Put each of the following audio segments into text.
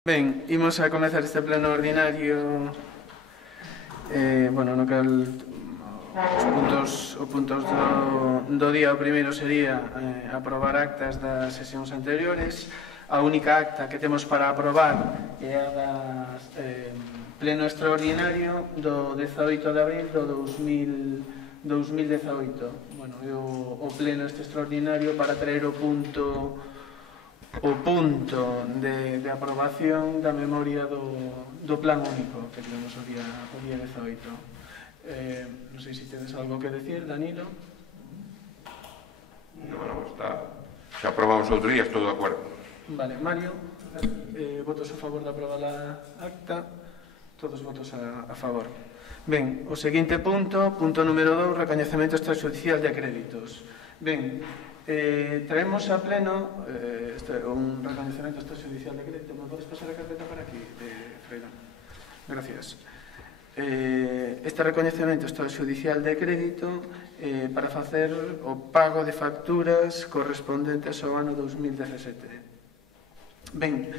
Ben, imos a comezar este pleno ordinario no cal os puntos do día. O primeiro sería aprobar actas das sesións anteriores. A única acta que temos para aprobar é a das pleno extraordinario do 18 de abril do 2018. Bueno, é o pleno este extraordinario para traer o punto de aprobación da memoria do plan único que tivemos o día 18. Non sei se tedes algo que decir, Danilo. Non, está. Xa aprobamos outro día, estou de acordo. Vale, Mario, votos a favor de aprobar a acta. Todos votos a favor. Ben, o seguinte punto número 2, recoñecemento extrajudicial de créditos. Ben, traemos a pleno un recoñecemento extrajudicial de crédito. ¿Me podes pasar a carpeta para aquí, Freirán? Gracias. Este recoñecemento extrajudicial de crédito para facer o pago de facturas correspondentes ao ano 2017. Ben,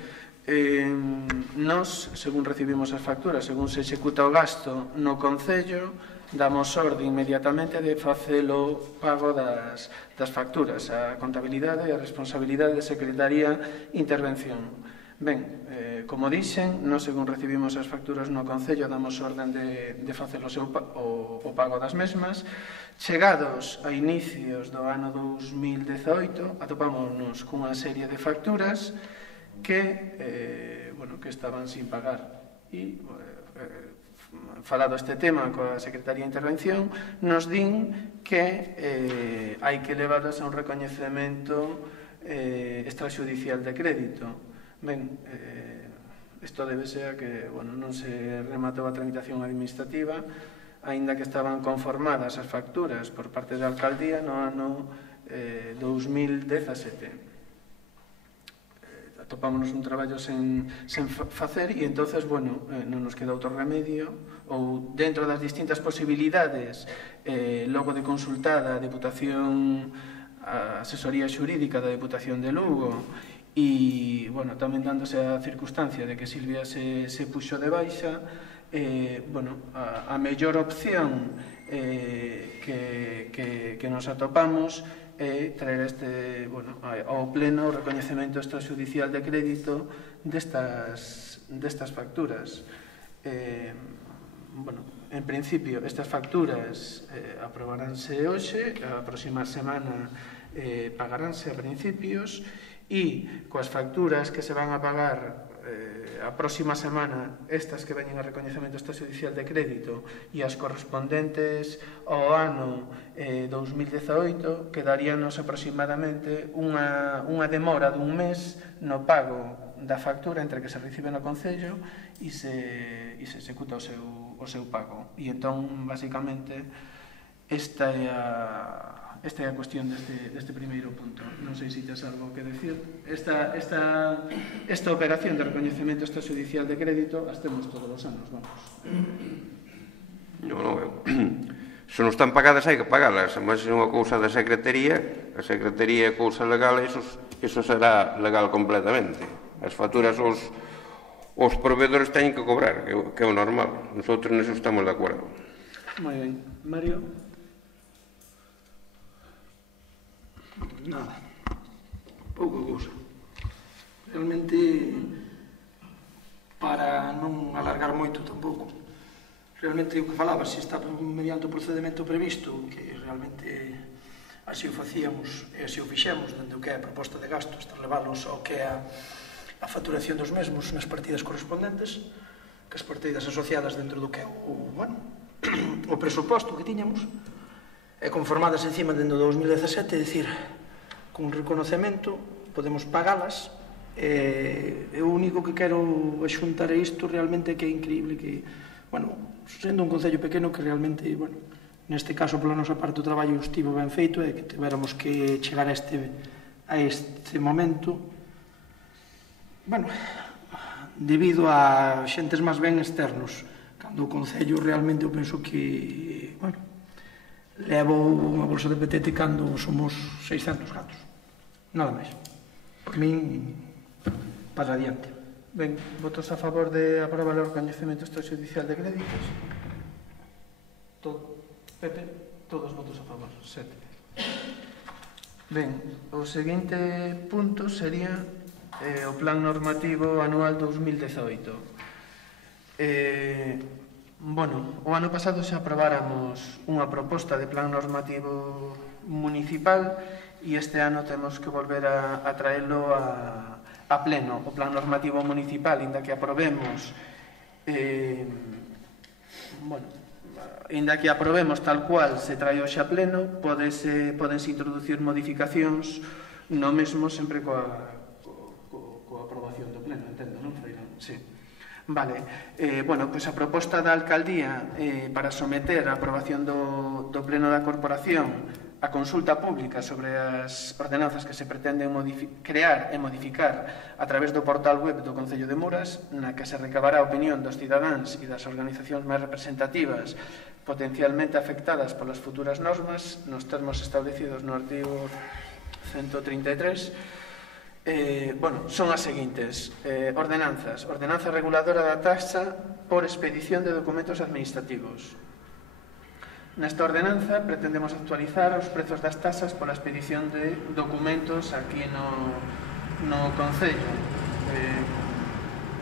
nós, según recibimos as facturas, según se executa o gasto no Concello, damos orde inmediatamente de facer o pago das facturas, a contabilidade e a responsabilidade de Secretaría Intervención. Ben, como dixen, nós, según recibimos as facturas no Concello, damos orden de facer o pago das mesmas. Chegados a inicios do ano 2018, atopámonos cunha serie de facturas que estaban sin pagar. E, falado este tema coa Secretaría de Intervención, nos din que hai que levarlas a un recoñecemento extrajudicial de crédito. Ben, isto debe ser que non se rematou a tramitación administrativa, aínda que estaban conformadas as facturas por parte da Alcaldía no ano 2017. Atopámonos un traballo sen facer e entonces, non nos queda outro remedio, ou dentro das distintas posibilidades, logo de consultada a Deputación, a asesoría xurídica da Deputación de Lugo, e, tamén dándose a circunstancia de que Silvia se puxo de baixa, a mellor opción que nos atopamos é traer ao pleno o recoñecemento extrajudicial de crédito destas facturas. En principio, estas facturas aprobaránse hoxe, a próxima semana pagaránse a principios, e coas facturas que se van a pagar a próxima semana, estas que veñen a recoñecemento extrajudicial de crédito e as correspondentes ao ano 2018, quedaríanos aproximadamente unha demora dun mes no pago da factura entre que se recibe no Concello e se executa o seu pago. E entón, basicamente, esta é a cuestión deste primeiro punto. Non sei se tes algo que decir. Esta operación de recoñecemento extrajudicial de crédito as temos todos os anos, vamos. Non. Se non están pagadas, hai que pagalas. Mas é unha cousa da Secretaría, a Secretaría é cousa legal, iso será legal completamente. As facturas os proveedores teñen que cobrar, que é o normal. Nosotros neso estamos de acordo. Moi ben. Mario? Nada, pouca cousa. Realmente, para non alargar moito tampouco, realmente o que falaba, se está mediante o procedimento previsto, que realmente así o facíamos e así o fixemos, dende o que é a proposta de gastos, leválos ao que é a facturación dos mesmos nas partidas correspondentes, que as partidas asociadas dentro do que é o presuposto que tiñamos, e conformadas encima dentro do 2017, é dicir, con reconocemento podemos pagalas. O único que quero axuntar a isto realmente que é increíble que, sendo un concello pequeno, que realmente, neste caso, pola nosa parte, o traballo estivo ben feito e que tiveramos que chegar a este momento, debido a xentes máis ben externos, cando o concello realmente eu penso que, levo unha bolsa de petete cando somos 600 gatos. Nada máis. Por min, para adiante. Ben, votos a favor de aprobar o recoñecemento extrajudicial de créditos? Pepe, todos votos a favor, 7. Ben, o seguinte punto sería o Plan Normativo Anual 2018. Bueno, o ano pasado xa aprobáramos unha proposta de Plan Normativo Municipal e este ano temos que volver a traelo a pleno. O Plan Normativo Municipal, inda que aprobemos tal cual se trae hoxe a pleno, podense introducir modificacións no mesmo sempre coa aprobación do pleno, entendo, non, Freirán? Sí. Vale, pois a proposta da Alcaldía para someter a aprobación do pleno da Corporación a consulta pública sobre as ordenanzas que se pretenden crear e modificar a través do portal web do Concello de Muras, na que se recabará a opinión dos cidadáns e das organizacións máis representativas potencialmente afectadas polas futuras normas, nos termos establecidos no artigo 133. Son as seguintes ordenanzas. Ordenanza reguladora da taxa por expedición de documentos administrativos. Nesta ordenanza pretendemos actualizar os prezos das taxas pola expedición de documentos aquí no Concello,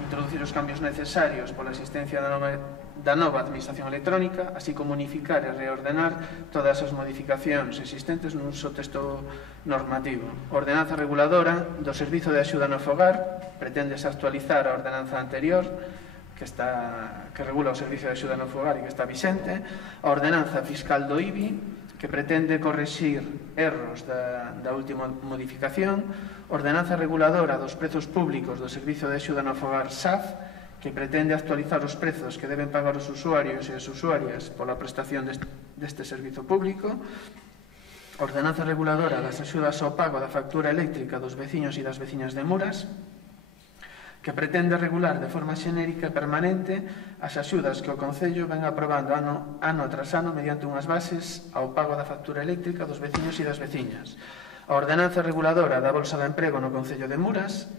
introducir os cambios necesarios pola existencia da nova administración electrónica, así como unificar e reordenar todas as modificacións existentes nun só texto normativo. Ordenanza reguladora do Servizo de Axuda no Fogar, preténdese actualizar a ordenanza anterior que regula o Servicio de Axuda no Fogar e que está vixente. A ordenanza fiscal do IBI, que pretende corrixir erros da última modificación. Ordenanza reguladora dos prezos públicos do Servicio de Axuda no Fogar SAF, que pretende actualizar os prezos que deben pagar os usuarios e as usuarias pola prestación deste servizo público. Ordenanza reguladora das axudas ao pago da factura eléctrica dos veciños e das veciñas de Muras, que pretende regular de forma xenérica e permanente as axudas que o Concello ven aprobando ano tras ano mediante unhas bases ao pago da factura eléctrica dos veciños e das veciñas. A ordenanza reguladora da Bolsa de Emprego no Concello de Muras,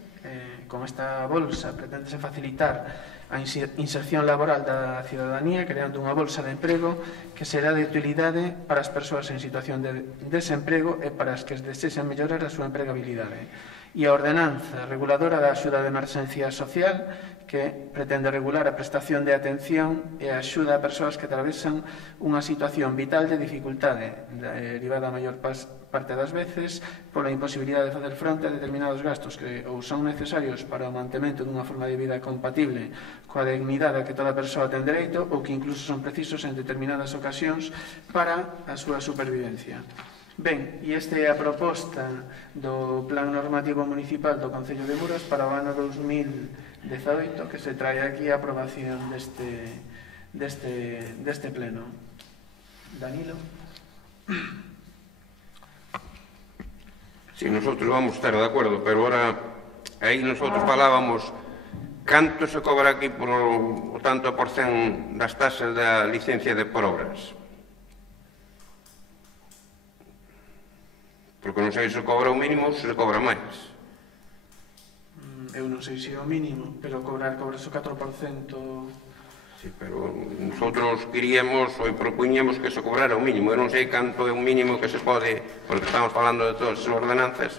con esta bolsa pretendese facilitar a inserción laboral da cidadanía creando unha bolsa de emprego que será de utilidade para as persoas en situación de desemprego e para as que desexen mellorar a súa empregabilidade. E a ordenanza reguladora da axuda de emerxencia social, que pretende regular a prestación de atención e a axuda a persoas que atravesan unha situación vital de dificultade, derivada a maior parte das veces pola imposibilidade de facer fronte a determinados gastos que ou son necesarios para o mantemento dunha forma de vida compatible coa dignidade a que toda persoa ten dereito ou que incluso son precisos en determinadas ocasións para a súa supervivencia. Ben, e esta é a proposta do Plan Normativo Municipal do Concello de Muras para o ano 2018 que se trae aquí a aprobación deste pleno. Danilo? Sí, nosotros vamos a estar de acuerdo, pero ahora aí nosotros falábamos canto se cobra aquí por o tanto por cen das taxas da licencia de por obras. Porque non sei se cobra o mínimo ou se cobra máis. Eu non sei se é o mínimo, pero cobrar o 4%... Sí, pero nosotros queríamos ou propuñemos que se cobrara o mínimo. Eu non sei canto é o mínimo que se pode, porque estamos falando de todas as ordenanzas,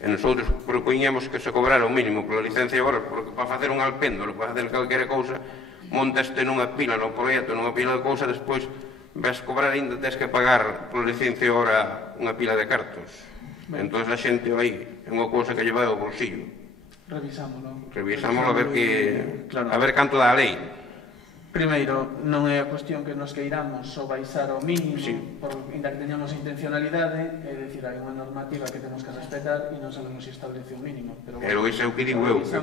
e nosotros propuñemos que se cobrara o mínimo pola licencia de obras, porque para facer un alpéndolo, para facer calquera cousa, montaste nunha pila no proxecto, nunha pila de cousa, despois vas cobrar ainda, tens que pagar pola licencia de obra unha pila de cartos. Entón a xente aí é unha cousa que lle vai ao bolsillo. Revisámolo a ver canto dá a lei. Primeiro, non é a cuestión que nos queiramos só baixar ao mínimo, ainda que teñamos intencionalidade, é dicir, hai unha normativa que temos que respetar e non sabemos se establece o mínimo. Pero iso é o que digo eu, que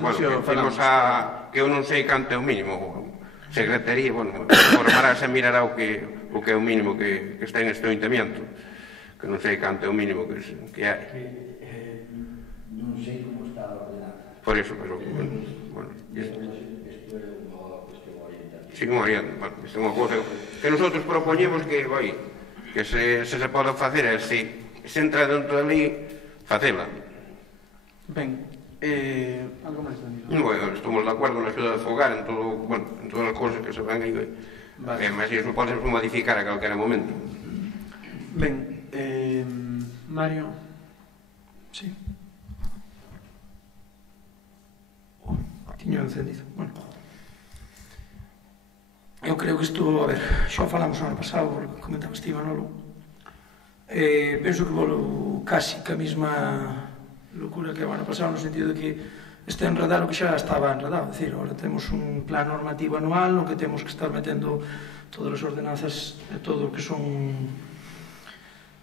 eu non sei canto é o mínimo. Secretaría, informarase e mirará o que é o mínimo que está en este ayuntamiento, que non sei canto é o mínimo que hai. Non sei como está ordenado. Por iso, pero, bueno... Sí, como oriente. Isto é unha cousa que nosotros propoñemos que se pode facer, se entra dentro da lei, facela. Ben, Algo máis, Danilo? Bueno, estamos de acordo na axuda de fogar en todo, bueno, en todas as cousas que se van aí. Mas iso podemos modificar a calquera momento. Ben, Mario? Sí. Tiño encendido. Bueno. Eu creo que isto, a ver, xa falamos o ano pasado, porque comentaba este Manolo. Penso que volo casi que a mesma locura que o ano pasado, no sentido de que este enredar o que xa estaba enredado. É dicir, agora temos un plan normativo anual no que temos que estar metendo todas as ordenanzas e todo o que son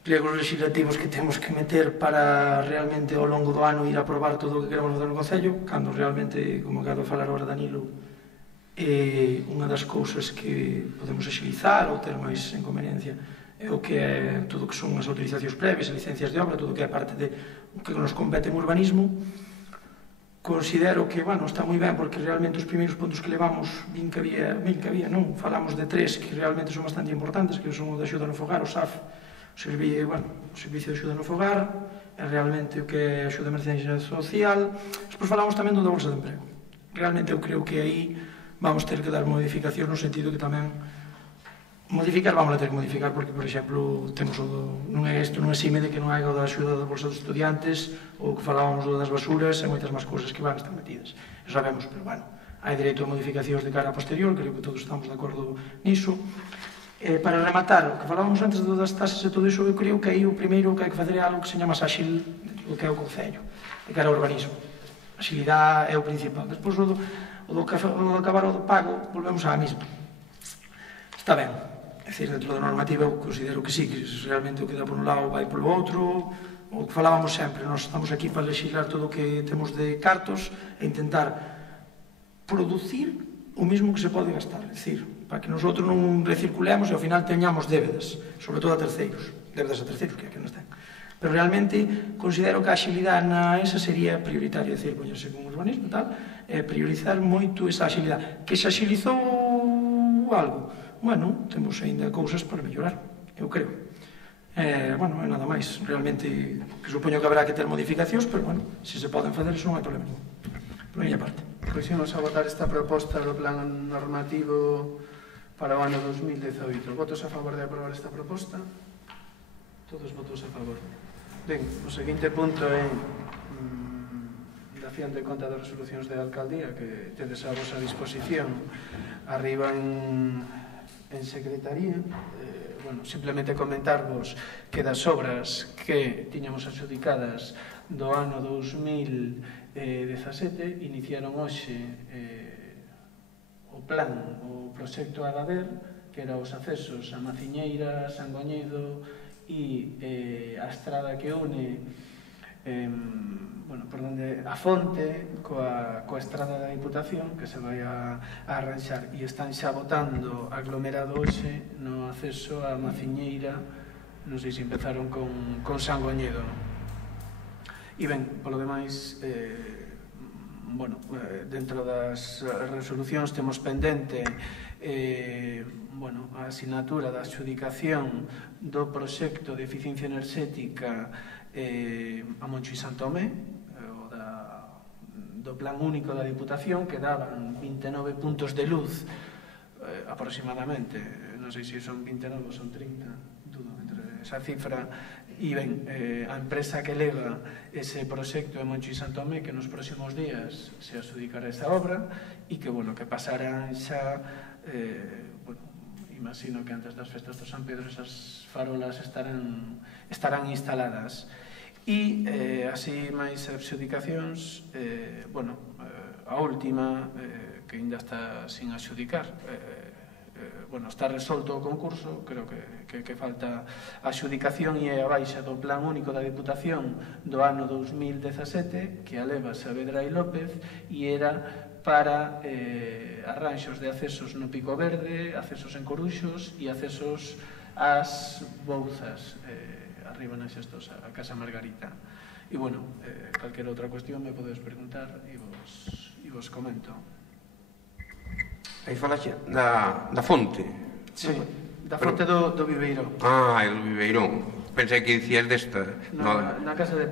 pliegos legislativos que temos que meter para realmente ao longo do ano ir a aprobar todo o que queremos fazer no Concello, cando realmente, como acaba de falar agora Danilo, unha das cousas que podemos agilizar ou ter máis en conveniencia é o que é todo o que son as autorizacións previas, as licencias de obra, todo o que é parte de o que nos compete en urbanismo. Considero que, bueno, está moi ben porque realmente os primeiros puntos que levamos vin que había, non? Falamos de tres que realmente son bastante importantes, que son o de axuda no fogar, o SAF, o Servicio de Axuda no Fogar, é realmente o que é a axuda de emergencia social. Despois falamos tamén do da Bolsa de Emprego. Realmente eu creo que aí vamos ter que dar modificacións no sentido que tamén vamos a ter que modificar porque, por exemplo, temos non é isto, non é exime de que non hai o da axuda da Bolsa dos Estudiantes ou que falábamos do das basuras e moitas máis cousas que van estar metidas. Eso sabemos, pero, bueno, hai dereito a modificacións de cara a posterior, creo que todos estamos de acordo niso. Para rematar, o que falábamos antes das tasas e todo iso, eu creo que aí o primeiro que hai que fazer é algo que se llama áxil do que é o Concello, de cara ao urbanismo. A axilidade é o principal. Despois o do acabar o do pago, volvemos á mesma. Está ben, é dicir, dentro da normativa eu considero que sí, que realmente o que dá por un lado vai polo outro, o que falábamos sempre, nós estamos aquí para legislar todo o que temos de cartos e intentar producir o mesmo que se pode gastar, é dicir, para que nosotros non recirculemos e ao final teñamos débedas, sobre todo a terceiros, débedas a terceiros, que non estén. Pero realmente considero que a axilidade na esa sería prioritaria, é dicir, poñerse con urbanismo e tal, priorizar moito esa axilidade. Que se axilizou algo? Bueno, temos ainda cousas para mellorar, eu creo. Bueno, é nada máis. Realmente, que supoño que haberá que ter modificacións, pero, bueno, se se poden fazer, iso non hai problema ningún. Por miña parte. Pois imos a votar esta proposta do plan normativo para o ano 2018. Votos a favor de aprobar esta proposta? Todos votos a favor. Ben, o seguinte punto é dación de conta das resolucións de alcaldía que tedes a vosa disposición arriba en secretaría. Bueno, simplemente comentarvos que das obras que tiñamos adxudicadas do ano 2017 iniciaron hoxe o plan, o proxecto Agaver, que era os accesos a Maciñeira, Sangoñedo e a estrada que une por onde a fonte coa estrada da Diputación, que se vai a arranxar, e están xa votando aglomerado hoxe no acceso a Maciñeira. Non sei se empezaron con Sangoñedo. E ben, polo demais, dentro das resolucións temos pendente a asinatura da adxudicación do proxecto de eficiencia enerxética a Moncho e Santomé, do plan único da Diputación, que daban 29 puntos de luz aproximadamente, non sei se son 29 ou son 30, dudo entre esa cifra. E ben, a empresa que leva ese proxecto de Moncho e Santomé, que nos próximos días se adxudicará esa obra, e que, que pasarán xa, imagino que antes das festas do San Pedro esas farolas estarán instaladas. E así máis adxudicacións, a última, que ainda está sin adxudicar, está resolto o concurso, creo que falta a adxudicación, e é a baixa do plan único da Diputación do ano 2017, que a leva Saavedra e López, e era para arranxos de accesos no Pico Verde, accesos en Coruxos e accesos ás Bouzas, arriba na Xestos, a Casa Margarita. E, calquera outra cuestión me podes preguntar e vos comento. Aí falaxe da fonte. Sí, da fonte do Viveirón. Ah, do Viveirón. Pensei que dicías desta. Na casa de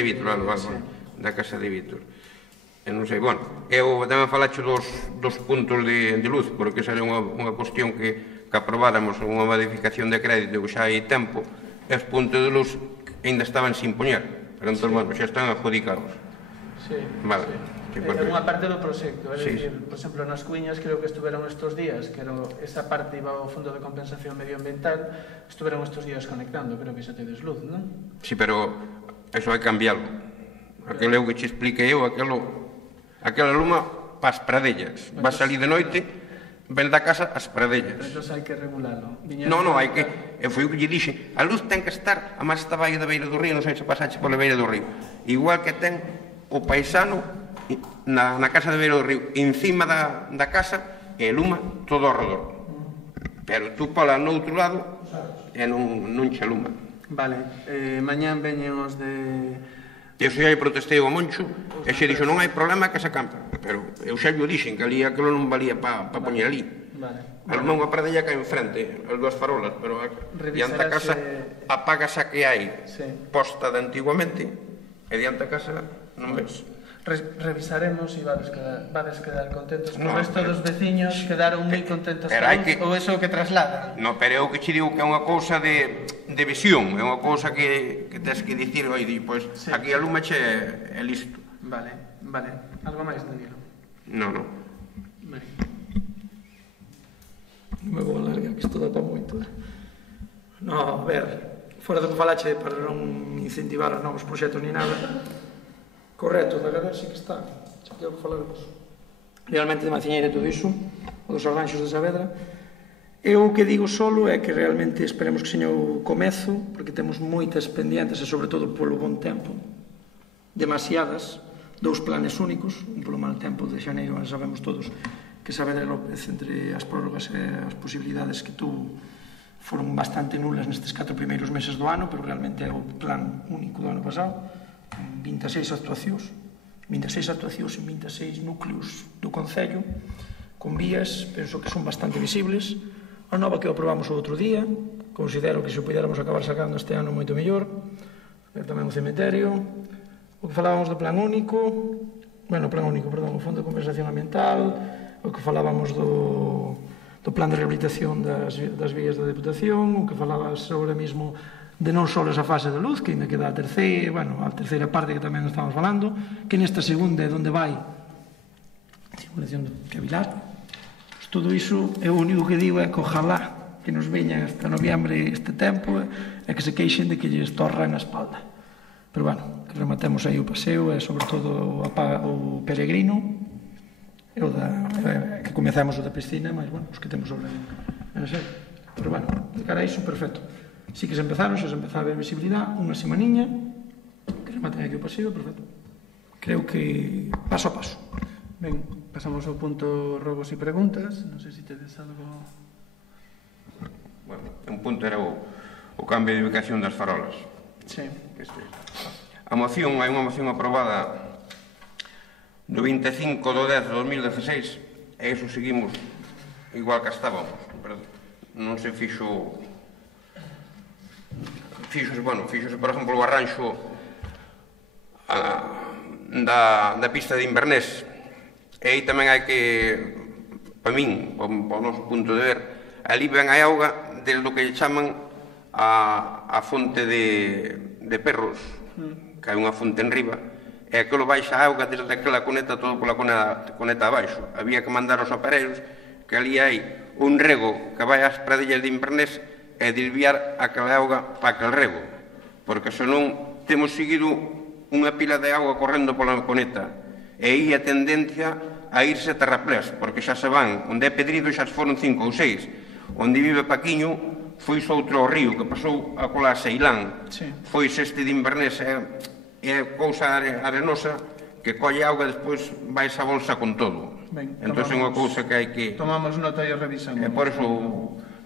Víctor, vale. de Vítor. E non sei, bueno, eu tamén falaxe dos puntos de luz, porque esa era unha cuestión que aprobáramos unha modificación de crédito que xa hai tempo, e os puntos de luz ainda estaban sin poñer, pero entón, bueno, xa están adjudicados. Sí, vale. É unha parte do proxecto, é dicir, por exemplo, nas Cuiñas creo que estuveron estes días, que esa parte iba ao Fondo de Compensación Medioambiental, estuveron estes días conectando, creo que xa tedes luz, non? Sí, pero eso hai cambiarlo. Aquilo que che expliquei eu, aquela luma pas pradellas. Vas salir de noite, ven da casa as pradellas. Entón hai que regulalo. Non, hai que... Foi o que lle dixe, a luz ten que estar, a máis está baixo da beira do río, non sei se pasaxe pola beira do río. Igual que ten o paisano na casa da beira do río, encima da casa, e luma todo ao redor. Pero tú pola no outro lado, e non che luma. Vale, mañán veñen os de... Eu xa protestei ao Moncho e xe dixo non hai problema que se campa, pero eu xa lle dixen que ali aquilo non valía para poñer ali. A luma unha pradella que hai enfrente, as dúas farolas, pero diante a casa apagas a que hai posta de antiguamente e diante a casa non ves. Revisaremos e vades quedar contentos. O resto dos veciños quedaron moi contentos ou eso que trasladan. Non, pero eu que che digo que é unha cousa de visión, é unha cousa que tens que dicir, oi, pois aquí a luma che é listo. Vale. Algo máis, Danilo? Non. Non me vou alargar, que isto dá para moito. Non, a ver, fora do que falache para non incentivar os novos proxectos ni nada, correcto, da Gader sí que está, xa que eu falaremos. Realmente de Maciñeira todo iso, o dos arranxos de Saavedra. Eu o que digo solo é que realmente esperemos que seña o comezo, porque temos moitas pendientes e sobre todo polo bon tempo, demasiadas, 2 planes únicos, un polo mal tempo de xaneiro, sabemos todos que Saavedra e López, entre as prórrogas e as posibilidades que tú foron bastante nulas nestes 4 primeiros meses do ano, pero realmente é o plan único do ano pasado, 26 actuacións en 26 núcleos do Concello, con vías, penso que son bastante visibles. A nova que aprobamos o outro día, considero que se o puidéramos acabar sacando este ano moito mellor, tamén o cemiterio, o que falábamos do plan único, o Fondo de Compensación Ambiental, o que falábamos do plan de rehabilitación das vías da Deputación, o que falabas agora mesmo de non só esa fase de luz, que ainda queda a terceira parte que tamén estamos falando, que nesta segunda é onde vai a circulación de Vilar. Todo iso, o único que digo é que ojalá que nos veñan hasta noviembre este tempo e que se queixen de que lles torran a espalda. Pero bueno, que rematemos aí o paseo e sobre todo o peregrino e que comezamos o da piscina, mas bueno, os que temos sobre en serio. Pero bueno, de cara a iso, perfecto. Si que se empezaron, xa se empezaba a ver visibilidade, unha semaniña, que rematen aquí o paseo, perfecto. Creo que paso a paso. Ben, pasamos ao punto robos e preguntas, non sei se tedes algo... Bueno, un punto era o cambio de ubicación das farolas. Sí. A moción, hai unha moción aprobada do 25 de 10 de 2016, e iso seguimos igual que estábamos, pero non se fixo, por exemplo, o arranxo da pista de Inverness, e aí tamén hai que, para min, para o noso punto de ver, ali ven a auga desde o que chaman a fonte de Perros, que hai unha fonte en riba, e aquilo baixa a auga desde aquela coneta todo pola coneta abaixo. Había que mandar os aparellos, que ali hai un rego que vai ás pradellas de Inverness e desviar aquela auga para aquel rego, porque senón temos seguido unha pila de auga correndo pola coneta, e aí a tendencia a irse a terraplés, porque xa se van, onde é Pedrido xa se foron 5 ou 6, onde vive Paquiño foi outro río que pasou a cola a Ceilán, foi este de Inverness, é cousa arenosa que colle auga e despois vai esa bolsa con todo. Entón é unha cousa que hai que... Tomamos nota e revisamos. Por eso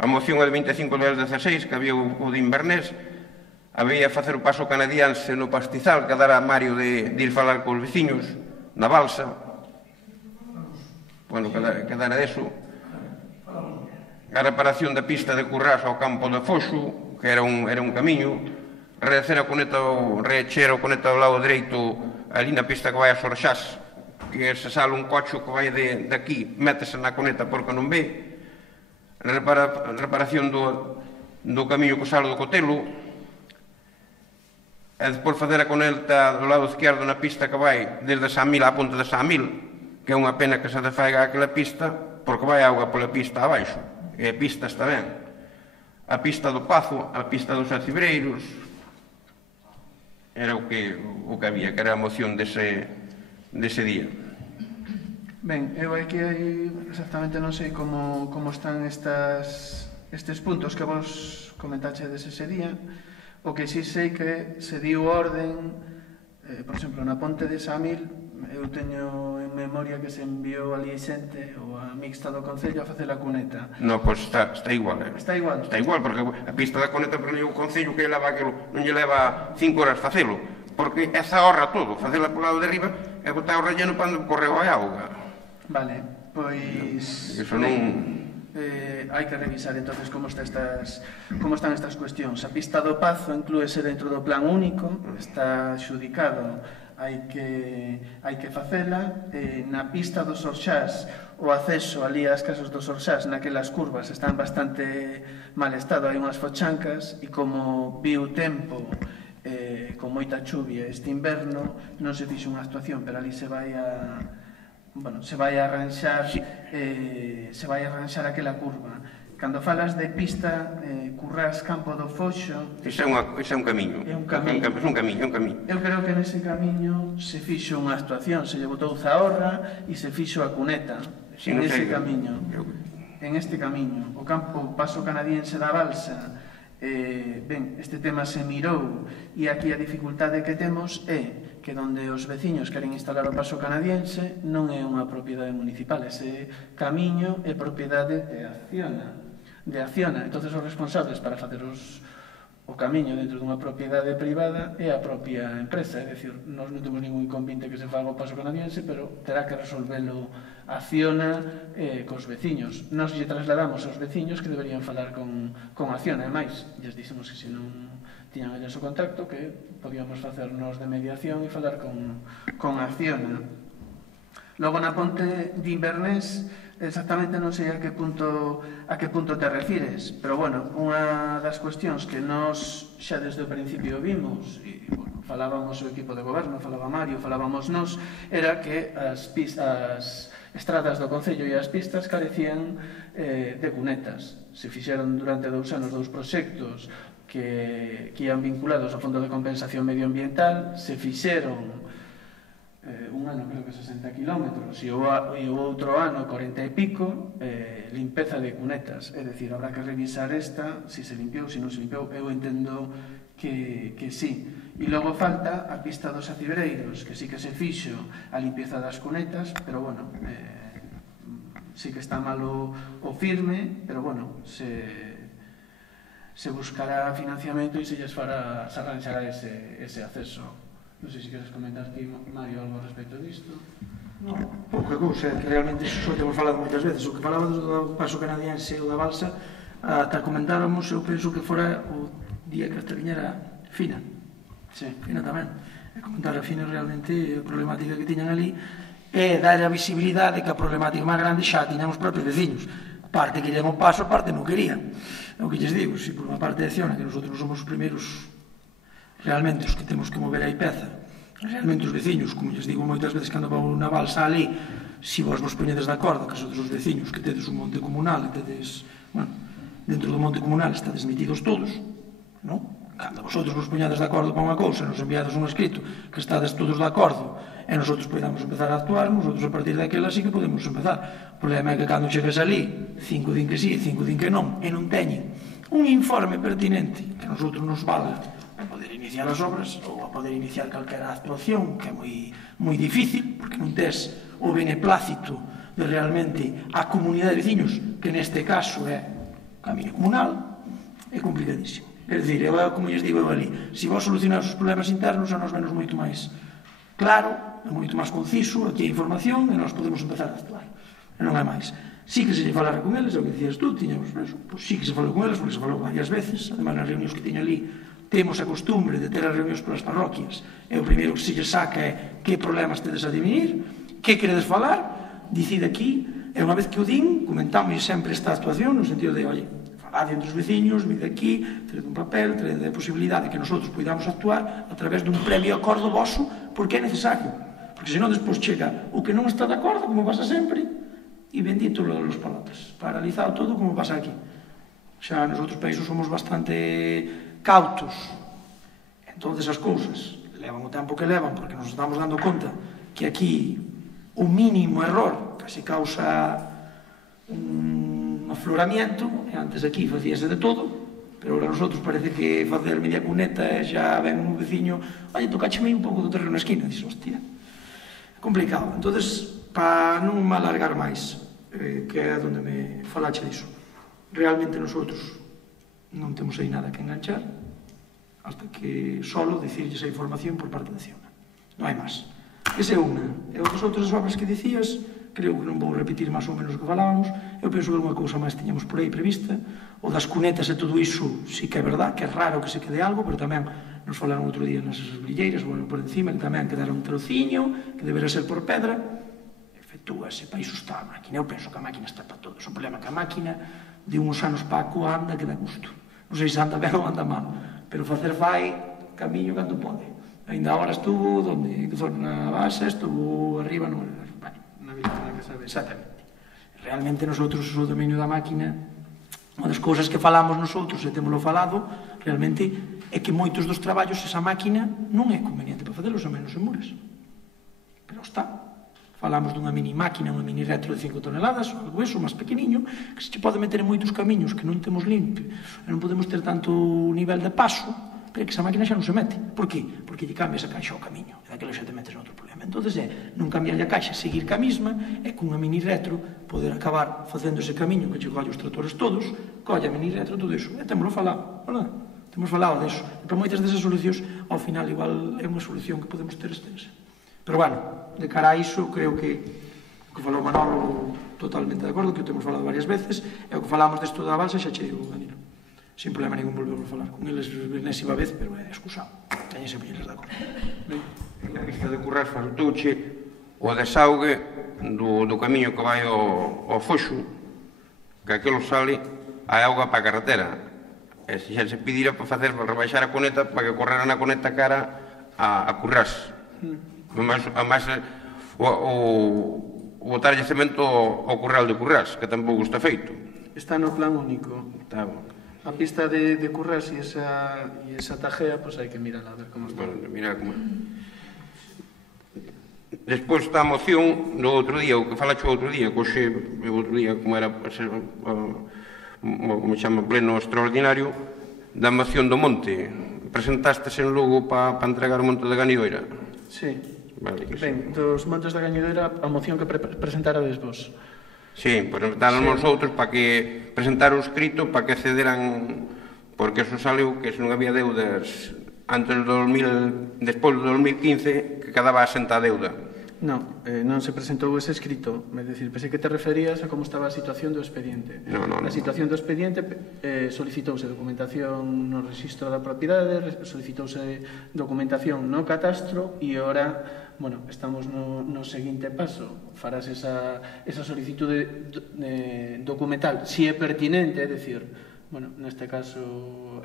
a moción é de 25 de 16, que había o de Inverness, había facer o paso canadiense no pastizal, que dara a Mario de ir falar cos veciños na balsa. Bueno, que dara eso. A reparación da pista de Currás ao campo de Foxo, que era un camiño. Rehacer a coneta, rechera a coneta do lado dereito ali na pista que vai a Sorxás, que se sale un cocho que vai de aquí, métese na cuneta porque non ve, a reparación do camiño que sale do Cotelo, e despois facer a conecta do lado izquierdo na pista que vai desde San Mil á punta de San Mil, que é unha pena que se desfaiga aquela pista, porque vai auga pola pista abaixo, e a pista está ben. A pista do Pazo, a pista dos Acibreiros, era o que había, que era a moción dese día. Ben, eu aquí exactamente non sei como están estes puntos que vos comentaxedes ese día. O que si sei que se diu orden, por exemplo, na ponte de Samil, eu teño en memoria que se enviou ali xente ou a mixta do Concello a facer a cuneta. No, pois está igual. Está igual? Está igual, porque a pista da cuneta para o Concello que leva aquilo, non lle leva 5 horas facelo, porque esa ahorra todo, facela por lado de arriba e botar o relleno para correu a auga. Vale, pois... Iso non... hai que revisar entonces como están estas cuestións. A pista do Pazo inclúese dentro do plan único, está xudicado, hai que facela. Na pista dos Orxás, o acceso ali ás casas dos Orxás, naquelas curvas, están bastante mal estado, hai unhas fochancas, e como viu tempo con moita chuvia este inverno, non se fixo unha actuación, pero ali se vai arranxar aquela curva. Cando falas de pista, Currás Campo do Foxo... Iso é un camiño. É un camiño. Eu creo que nese camiño se fixo unha actuación, se lle botou Zahorra e se fixo a cuneta. En ese camiño. En este camiño. O campo paso canadiense da Balsa, ben, este tema se mirou, e aquí a dificultade que temos é que donde os veciños queren instalar o paso canadiense non é unha propiedade municipal, ese camiño é propiedade de Acciona. Entonces os responsables para facer o camiño dentro dunha propiedade privada é a propia empresa, é dicir, nós non temos ningún inconvinte que se faga o paso canadiense, pero terá que resolvelo Acciona cos veciños. Nós lle trasladamos aos veciños que deberían falar con Acciona, e máis, lles dixemos que se non tiñan eles o contacto, que podíamos facernos de mediación e falar con Acciona. Logo na ponte de Inverness, exactamente non sei a que punto te refires, pero bueno, unha das cuestións que nós xa desde o principio vimos, e bueno, falábamos o equipo de goberno, falaba Mario, falábamos nós, era que as estradas do Concello e as pistas carecían de cunetas. Se fixeron durante 2 anos 2 proxectos que ian vinculados ao Fondo de Compensación Medioambiental, se fixeron un ano creo que 60 kilómetros e o outro ano 40 e pico limpeza de cunetas, é dicir, habrá que revisar esta, se se limpiou, se non se limpiou. Eu entendo que sí. E logo falta a pista dos Acibreiros, que sí que se fixo a limpieza das cunetas, pero bueno, sí que está malo o firme, pero bueno, se buscará financiamento e se arranxará ese acceso. Non sei se queres comentar ti, Mario, algo respecto disto. Non, pouca cousa, que realmente iso só temos falado moitas veces. O que falábamos do paso canadiense ou da Balsa, ata comentáramos, eu penso que fora o día que esta viñera Fina. Sí. Fina tamén. E comentar a Fina realmente a problemática que tiñan ali e dar a visibilidade que a problemática máis grande xa tiñan os propios veciños. Parte querían o paso, parte non querían. É o que lles digo, se por unha parte de Acciona, que nosotros somos os primeiros realmente os que temos que mover aí peza, realmente os veciños, como lles digo moitas veces cando vou na Balsa ali, se vos poñedes de acordo, que sodes os veciños que tedes un monte comunal e tedes, bueno, dentro do monte comunal estades metidos todos, non? Cando vosotros vos poñades de acordo para unha cousa, nos enviades un escrito que estades todos de acordo e nosotros podemos empezar a actuar, nosotros a partir daquela sí que podemos empezar. O problema é que cando chegues ali, 5 din que sí, 5 din que non, e non teñen un informe pertinente que nosotros nos valga a poder iniciar as obras ou a poder iniciar calquera actuación, que é moi difícil, porque non tes o beneplácito de realmente a comunidade de veciños, que neste caso é camiño comunal, é complicadísimo. É dicir, como lles digo ali, se vos solucionares os problemas internos, a nos menos moito máis claro, é moito máis conciso, aquí a información, e nós podemos empezar a actuar. E non é máis. Sí que se lle falara con eles, é o que dicías tú, tiñamos preso, pois sí que se falou con eles, porque se falou varias veces, además nas reunións que tiña ali, temos a costumbre de ter as reunións polas parroquias, e o primeiro que se lle saca é que problemas tedes a definir, que queredes falar, dicide aquí, e unha vez que o din, comentamos sempre esta actuación, no sentido de, oye, falade entre os veciños, vide aquí, tred un papel, tred a posibilidade de que nosotros podamos actuar a través dun previo acordo voso, porque é necesario. Porque senón despois chega o que non está de acordo, como pasa sempre, e bendito los palotes, paralizado todo como pasa aquí. Xa nos outros países somos bastante cautos, entón as cousas levan o tempo que levan, porque nos estamos dando conta que aquí o mínimo error casi causa un afloramiento, e antes aquí facíase de todo, pero agora nosotros parece que facer media cuneta e xa ven un veciño, oye, tocácheme un pouco do terreno na esquina, e dices, hostia, é complicado. Entonces, para non me alargar máis, que é onde me falache diso, realmente nosotros non temos aí nada que enganchar hasta que solo dicirlles a información por parte da Ciona. Non hai máis. Esa é unha. E outras obras que dicías, creo que non vou repetir máis ou menos o que falábamos. Eu penso que unha cousa máis tiñamos por aí prevista. O das cunetas e todo iso sí que é verdad, que é raro que se quede algo, pero tamén nos falaron outro día nas brilleiras, bueno, por encima, que tamén quedara un trociño, que deberá ser por pedra. Efectúase, para iso está a máquina. Eu penso que a máquina está para todo. O problema é que a máquina de uns anos para cá anda que dá gusto. Non sei se anda ben ou anda mal, pero facer fai camiño cando pode. Ainda agora estuvo donde na base, estuvo arriba na vila que sabe exactamente. Realmente nosotros o dominio da máquina, unha das cousas que falamos nosotros e temoslo falado, realmente é que moitos dos traballos esa máquina non é conveniente para facelos a menos en Muras. Pero está. Falamos dunha mini máquina, unha mini retro de 5 toneladas, ou algo eso, máis pequeniño, que se che pode meter en moitos camiños que non temos limpo, e non podemos ter tanto nivel de paso, pero que esa máquina xa non se mete. Por qué? Porque lle cambias a caixa ao camiño, e daquilo xa te metes en outro problema. Entón é non cambiarlle a caixa, seguir ca mesma, e cunha mini retro poder acabar facendo ese camiño que che colle os tratores todos, colle a mini retro, todo iso. E temoslo falado, verdad? Temos falado deso. E para moitas desas solucións, ao final, igual é unha solución que podemos ter extensa. Pero, bueno, de cara a iso, creo que o que falou Manolo totalmente de acordo, que o temos falado varias veces, e o que falamos desto da balsa xa che digo, Danilo. Sin problema ningún volvemos a falar con eles nésima vez, pero é excusado. Teñese poñeles de acordo. A lista de curras faltouche o desaugue do camiño que vai ao Foxo, que aquilo sale a auga para a carretera. E se xa se pedira para rebaixar a coneta para que correra na coneta cara a Currás. Además, o botarlle cemento ao curral de Currás, que tampouco está feito. Está no plan único. A pista de Currás e esa tajea, pois hai que mirala a ver como está. Bueno, mira como... Despois está a moción do outro día, o que falaxe o outro día, coxe o outro día, como era, como chama, pleno extraordinario, da moción do monte. Presentastes en Lugo para entregar o monte de Ganidoira? Sí. Vale, ben, dos montes da Gañidoira, a moción que presentarades vos. Sí, presentaron outros para que presentar o escrito para que cederan, porque eso saleu que se non había deudas antes do 2000, despois do 2015, que quedaba asenta a deuda. Non, non se presentou ese escrito, é dicir, pensei que te referías a como estaba a situación do expediente. No. A situación do expediente solicitouse documentación no registro da propiedade, solicitouse documentación no catastro e ora, bueno, estamos no seguinte paso. Farás esa solicitude documental, si é pertinente, é dicir, bueno, neste caso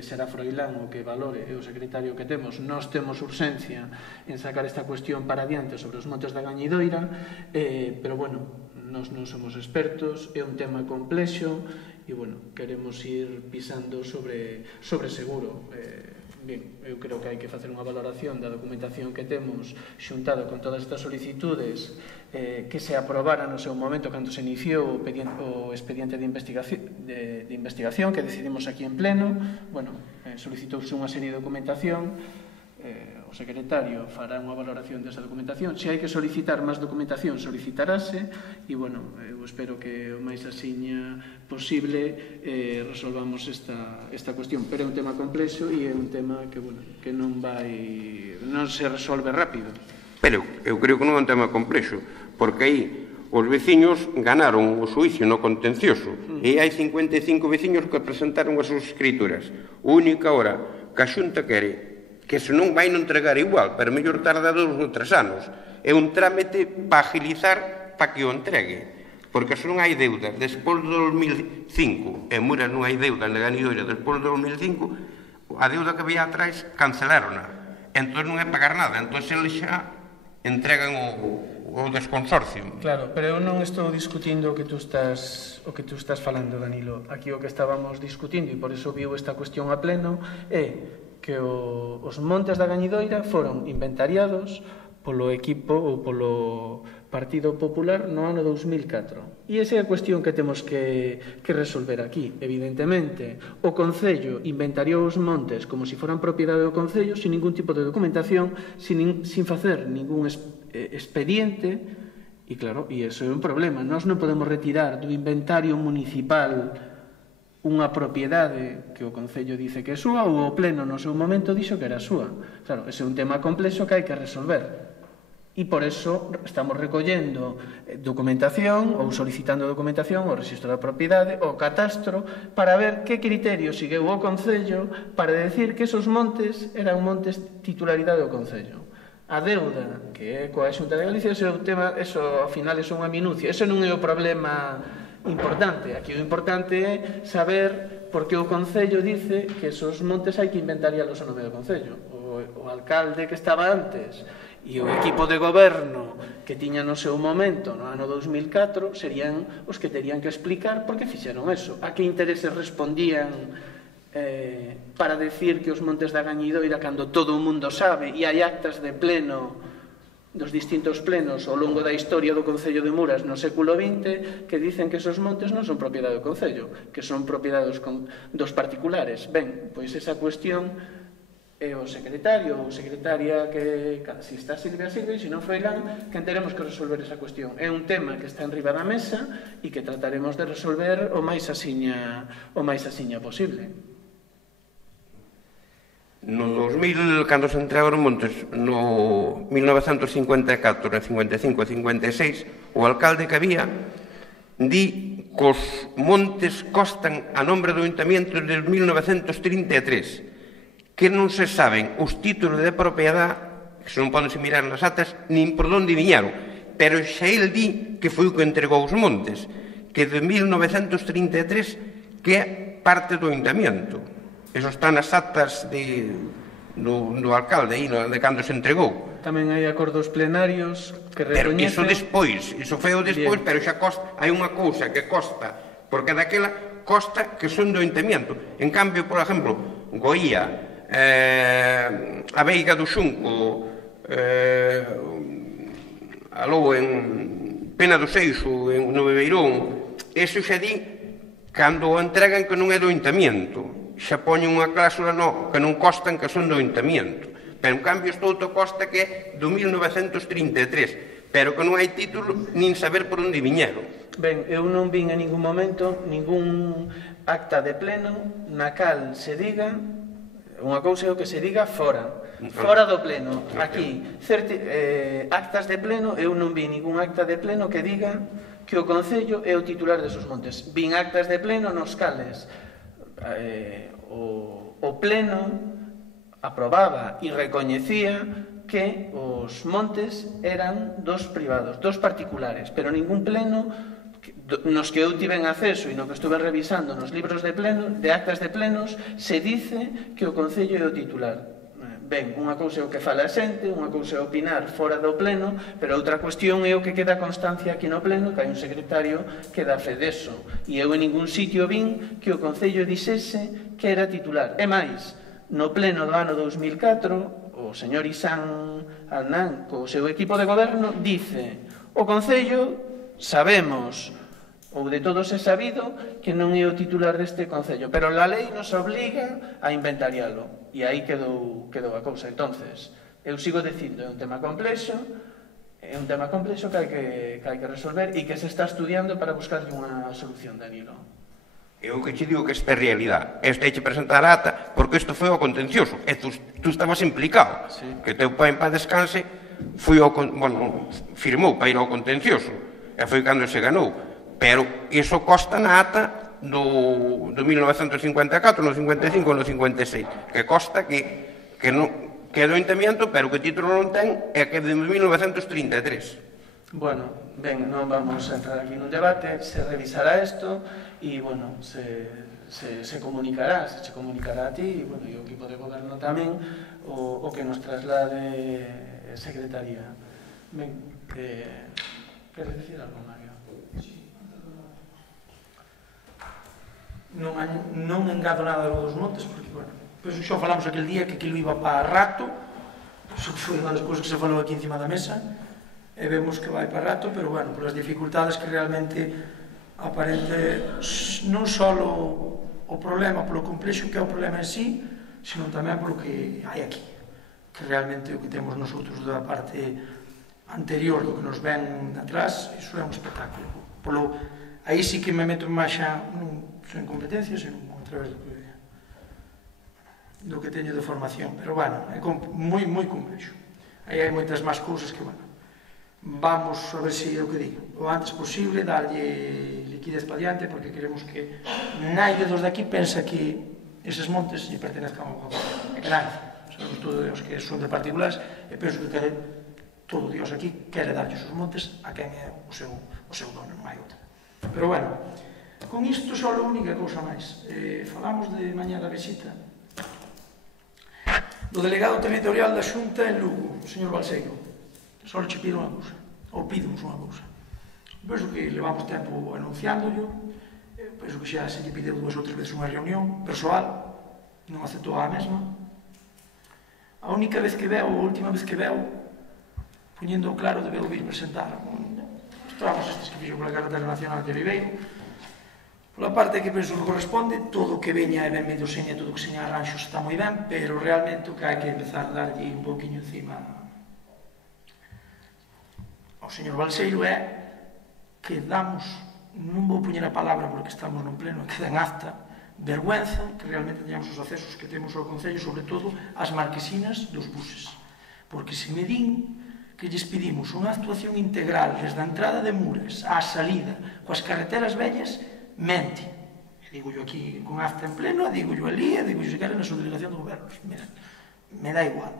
será Froilán o que valore, é o secretario que temos. Nós temos urxencia en sacar esta cuestión para adiante sobre os montes da Gañidoira, pero, bueno, nós non somos expertos, é un tema complexo e, bueno, queremos ir pisando sobre seguro. Ben, eu creo que hai que facer unha valoración da documentación que temos xuntado con todas estas solicitudes que se aprobara no seu momento cando se iniciou o expediente de investigación que decidimos aquí en pleno. Bueno, solicitouse unha serie de documentación, o secretario fará unha valoración desa documentación. Se hai que solicitar máis documentación, solicitarase e, bueno, eu espero que o máis asiña posible resolvamos esta cuestión, pero é un tema complexo e é un tema que, bueno, que non se resolve rápido. Pero eu creo que non é un tema complexo, porque aí os veciños ganaron o xuicio no contencioso e hai 55 veciños que presentaron as súas escrituras. O único ahora que que a Xunta quere, que se non vai non entregar igual, pero mellor tarda 2 ou 3 anos. É un trámite para agilizar para que o entregue. Porque se non hai deuda despois do 2005, e Muras non hai deuda en Leganidoira despois do 2005, a deuda que había atrás cancelárona. Entón non é pagar nada, entón eles xa entregan o desconsorcio. Claro, pero eu non estou discutindo o que tú estás falando, Danilo. Aquí o que estábamos discutindo, e por iso viu esta cuestión a pleno, é que os montes da Gañidoira foron inventariados polo equipo ou polo Partido Popular no ano 2004. E esa é a cuestión que temos que resolver aquí. Evidentemente, o Concello inventariou os montes como se foran propiedade do Concello sin ningún tipo de documentación, sin facer ningún expediente, e claro, e iso é un problema. Nós non podemos retirar do inventario municipal unha propiedade que o Concello dice que é súa ou o Pleno no seu momento dixo que era súa. Claro, ese é un tema complexo que hai que resolver. E por eso estamos recollendo documentación ou solicitando documentación ao Rexistro da Propiedade, ao Catastro, para ver que criterio segueu o Concello para decir que esos montes eran montes titularidade do Concello. A deuda, que é coa Xunta de Galicia, ese é o tema, eso ao final é unha minucia, ese non é o problema importante. Aquí o importante é saber por que o Concello dice que esos montes hai que inventarialos a nome do Concello. O alcalde que estaba antes e o equipo de goberno que tiña no seu momento no ano 2004 serían os que terían que explicar por que fixeron eso, a que intereses respondían para decir que os montes da Gañidoira, cando todo o mundo sabe e hai actas de pleno dos distintos plenos ao longo da historia do Concello de Muras no século XX, que dicen que esos montes non son propiedade do Concello, que son propiedade dos particulares. Ben, pois esa cuestión é o secretario ou secretaria que, se está Silvia, e se non Froilán, que teremos que resolver esa cuestión. É un tema que está enriba da mesa e que trataremos de resolver o máis asiña posible. No 2000, cando se entregaron montes, no 1954, 55 e 56, o alcalde que había di que os montes costan a nombre do Ayuntamiento desde 1933, que non se saben os títulos de propiedade, que se non poden mirar nas atas, nin por onde viñeron. Pero xa el di que foi o que entregou os montes, que de 1933 que é parte do Ayuntamiento. Eso está nas atas do alcalde, aí, de cando se entregou. Tamén hai acordos plenarios que recoñecen... Pero iso despois, iso foi o despois, pero xa hai unha cousa que costa, porque daquela costa que son do Ayuntamiento. En cambio, por exemplo, Goía, a Veiga do Xunco, aló en Pena do Seixo, no Bebeirón, eso xa di cando o entregan que non é do Ayuntamiento, xa poñen unha cláusula que non costan, que son do Ayuntamiento, pero en cambio isto outro costa que é do 1933, pero que non hai título nin saber por onde viñeron. Ben, eu non vin en ningún momento ningún acta de pleno na cal se diga. Unha cousa é o que se diga fora do pleno. Aquí, actas de pleno, eu non vi ningún acta de pleno que diga que o Concello é o titular desos montes. Vin actas de pleno nos cales o pleno aprobaba e recoñecía que os montes eran dos privados, dos particulares, pero ningún pleno nos que eu tiven acceso e no que estuve revisando nos libros de actas de plenos, se dice que o Concello é o titular. Ben, unha cousa é o que fala a xente, unha cousa é opinar fora do pleno, pero outra cuestión é o que queda constancia aquí no pleno, que hai un secretario que dá fe deso. E eu en ningún sitio vin que o Concello dixese que era titular. E máis, no pleno do ano 2004, o señor Isán Alnán, co seu equipo de goberno, dice: o Concello sabemos, ou de todos é sabido, que non é o titular deste Concello, pero a lei nos obliga a inventarialo. E aí quedou a cousa. Entonces, eu sigo dicindo, é un tema complexo que hai que resolver e que se está estudiando para buscarlle unha solución, Danilo. Eu que te digo que esta é realidade. Esta hai que presentar a ata, porque isto foi ao contencioso. E tú estabas implicado. Que teu pai en paz descanse firmou para ir ao contencioso. E foi cando se ganou. Pero iso costa na ata do 1954, no 55 ou no 56, que consta que é do Ayuntamiento, pero que o título non ten, é que é de 1933. Bueno, ben, non vamos a entrar aquí nun debate, se revisará isto e, bueno, se comunicará a ti e, bueno, e o equipo de goberno tamén o que nos traslade Secretaría. Ben, queres dicir algo, Mario? Non engado nada dos montes, porque, bueno, penso que xa falamos aquel día que aquilo iba para rato, iso foi unha das cousas que se falou aquí encima da mesa, e vemos que vai para rato, pero, bueno, polas dificultades que realmente aparente non só o problema, polo complexo que é o problema en sí, sino tamén polo que hai aquí, que realmente o que temos nosotros da parte anterior do que nos ven atrás, iso é un espectáculo. Aí sí que me meto máis xa, non son competencias, senón a través do que teño de formación, pero, bueno, é moi, moi complexo. Aí hai moitas máis cousas que, bueno, vamos a ver se é o que digo, o antes posible, darlle liquidez para diante, porque queremos que naide dos de aquí pensa que eses montes lle pertenezcan ao goberno, e que nadie, sabemos todo Dios que son de particulares, e penso que todo Dios aquí quere darlle os montes a quen é o seu dono, non hai outra. Pero, bueno, con isto só a única cousa máis. Falamos de mañá da visita do delegado territorial da Xunta en Lugo, o señor Balseiro. Só che pido unha cousa, ou pidemos unha cousa. Penso que levamos tempo anunciándollo, penso que xa se lle pide 2 ou 3 veces unha reunión persoal, non aceptou a mesma. A única vez que veo, a última vez que veo, poñendo claro, debeu vir presentar os tramos estes que fixo pola Carretera Nacional de Viveiro. Pola parte que penso que corresponde, todo o que veña é ben medio seña, todo o que seña arranxos está moi ben, pero realmente o que hai que empezar a darlle un pouquinho encima ao señor Balseiro é que damos, non vou poñer a palabra porque estamos nun pleno e queda en acta, vergüenza que realmente teñamos os accesos que temos ao Concello, sobre todo as marquesinas dos buses. Porque se me din que lles pedimos unha actuación integral desde a entrada de Muras á salida coas carreteras vellas, mente. E digo yo aquí con acta en pleno, e digo yo ali, e digo yo se queren na súa delegación do goberno. Mira, me dá igual.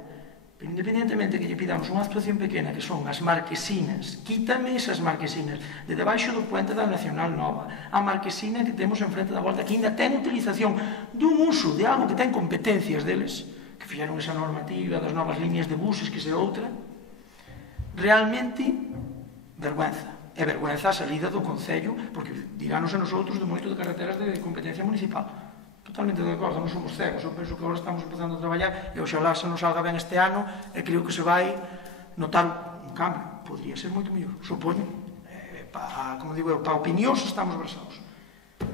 Pero independentemente que lle pidamos unha actuación pequena, que son as marquesinas, quítame esas marquesinas de debaixo do puente da Nacional Nova, a marquesina que temos enfrente da volta, que ainda ten utilización dun uso de algo que ten competencias deles, que fixeron esa normativa das novas líneas de buses, que se outra, realmente vergüenza. É vergüenza a salida do Concello, porque dirános a nosotros de moito de carreteras de competencia municipal. Totalmente de acordo, non somos cegos. Eu penso que agora estamos empezando a traballar e oxalá se nos salga ben este ano e creo que se vai notar un cambio. Podría ser moito mellor, supoño. Como digo eu, para opinións estamos versados.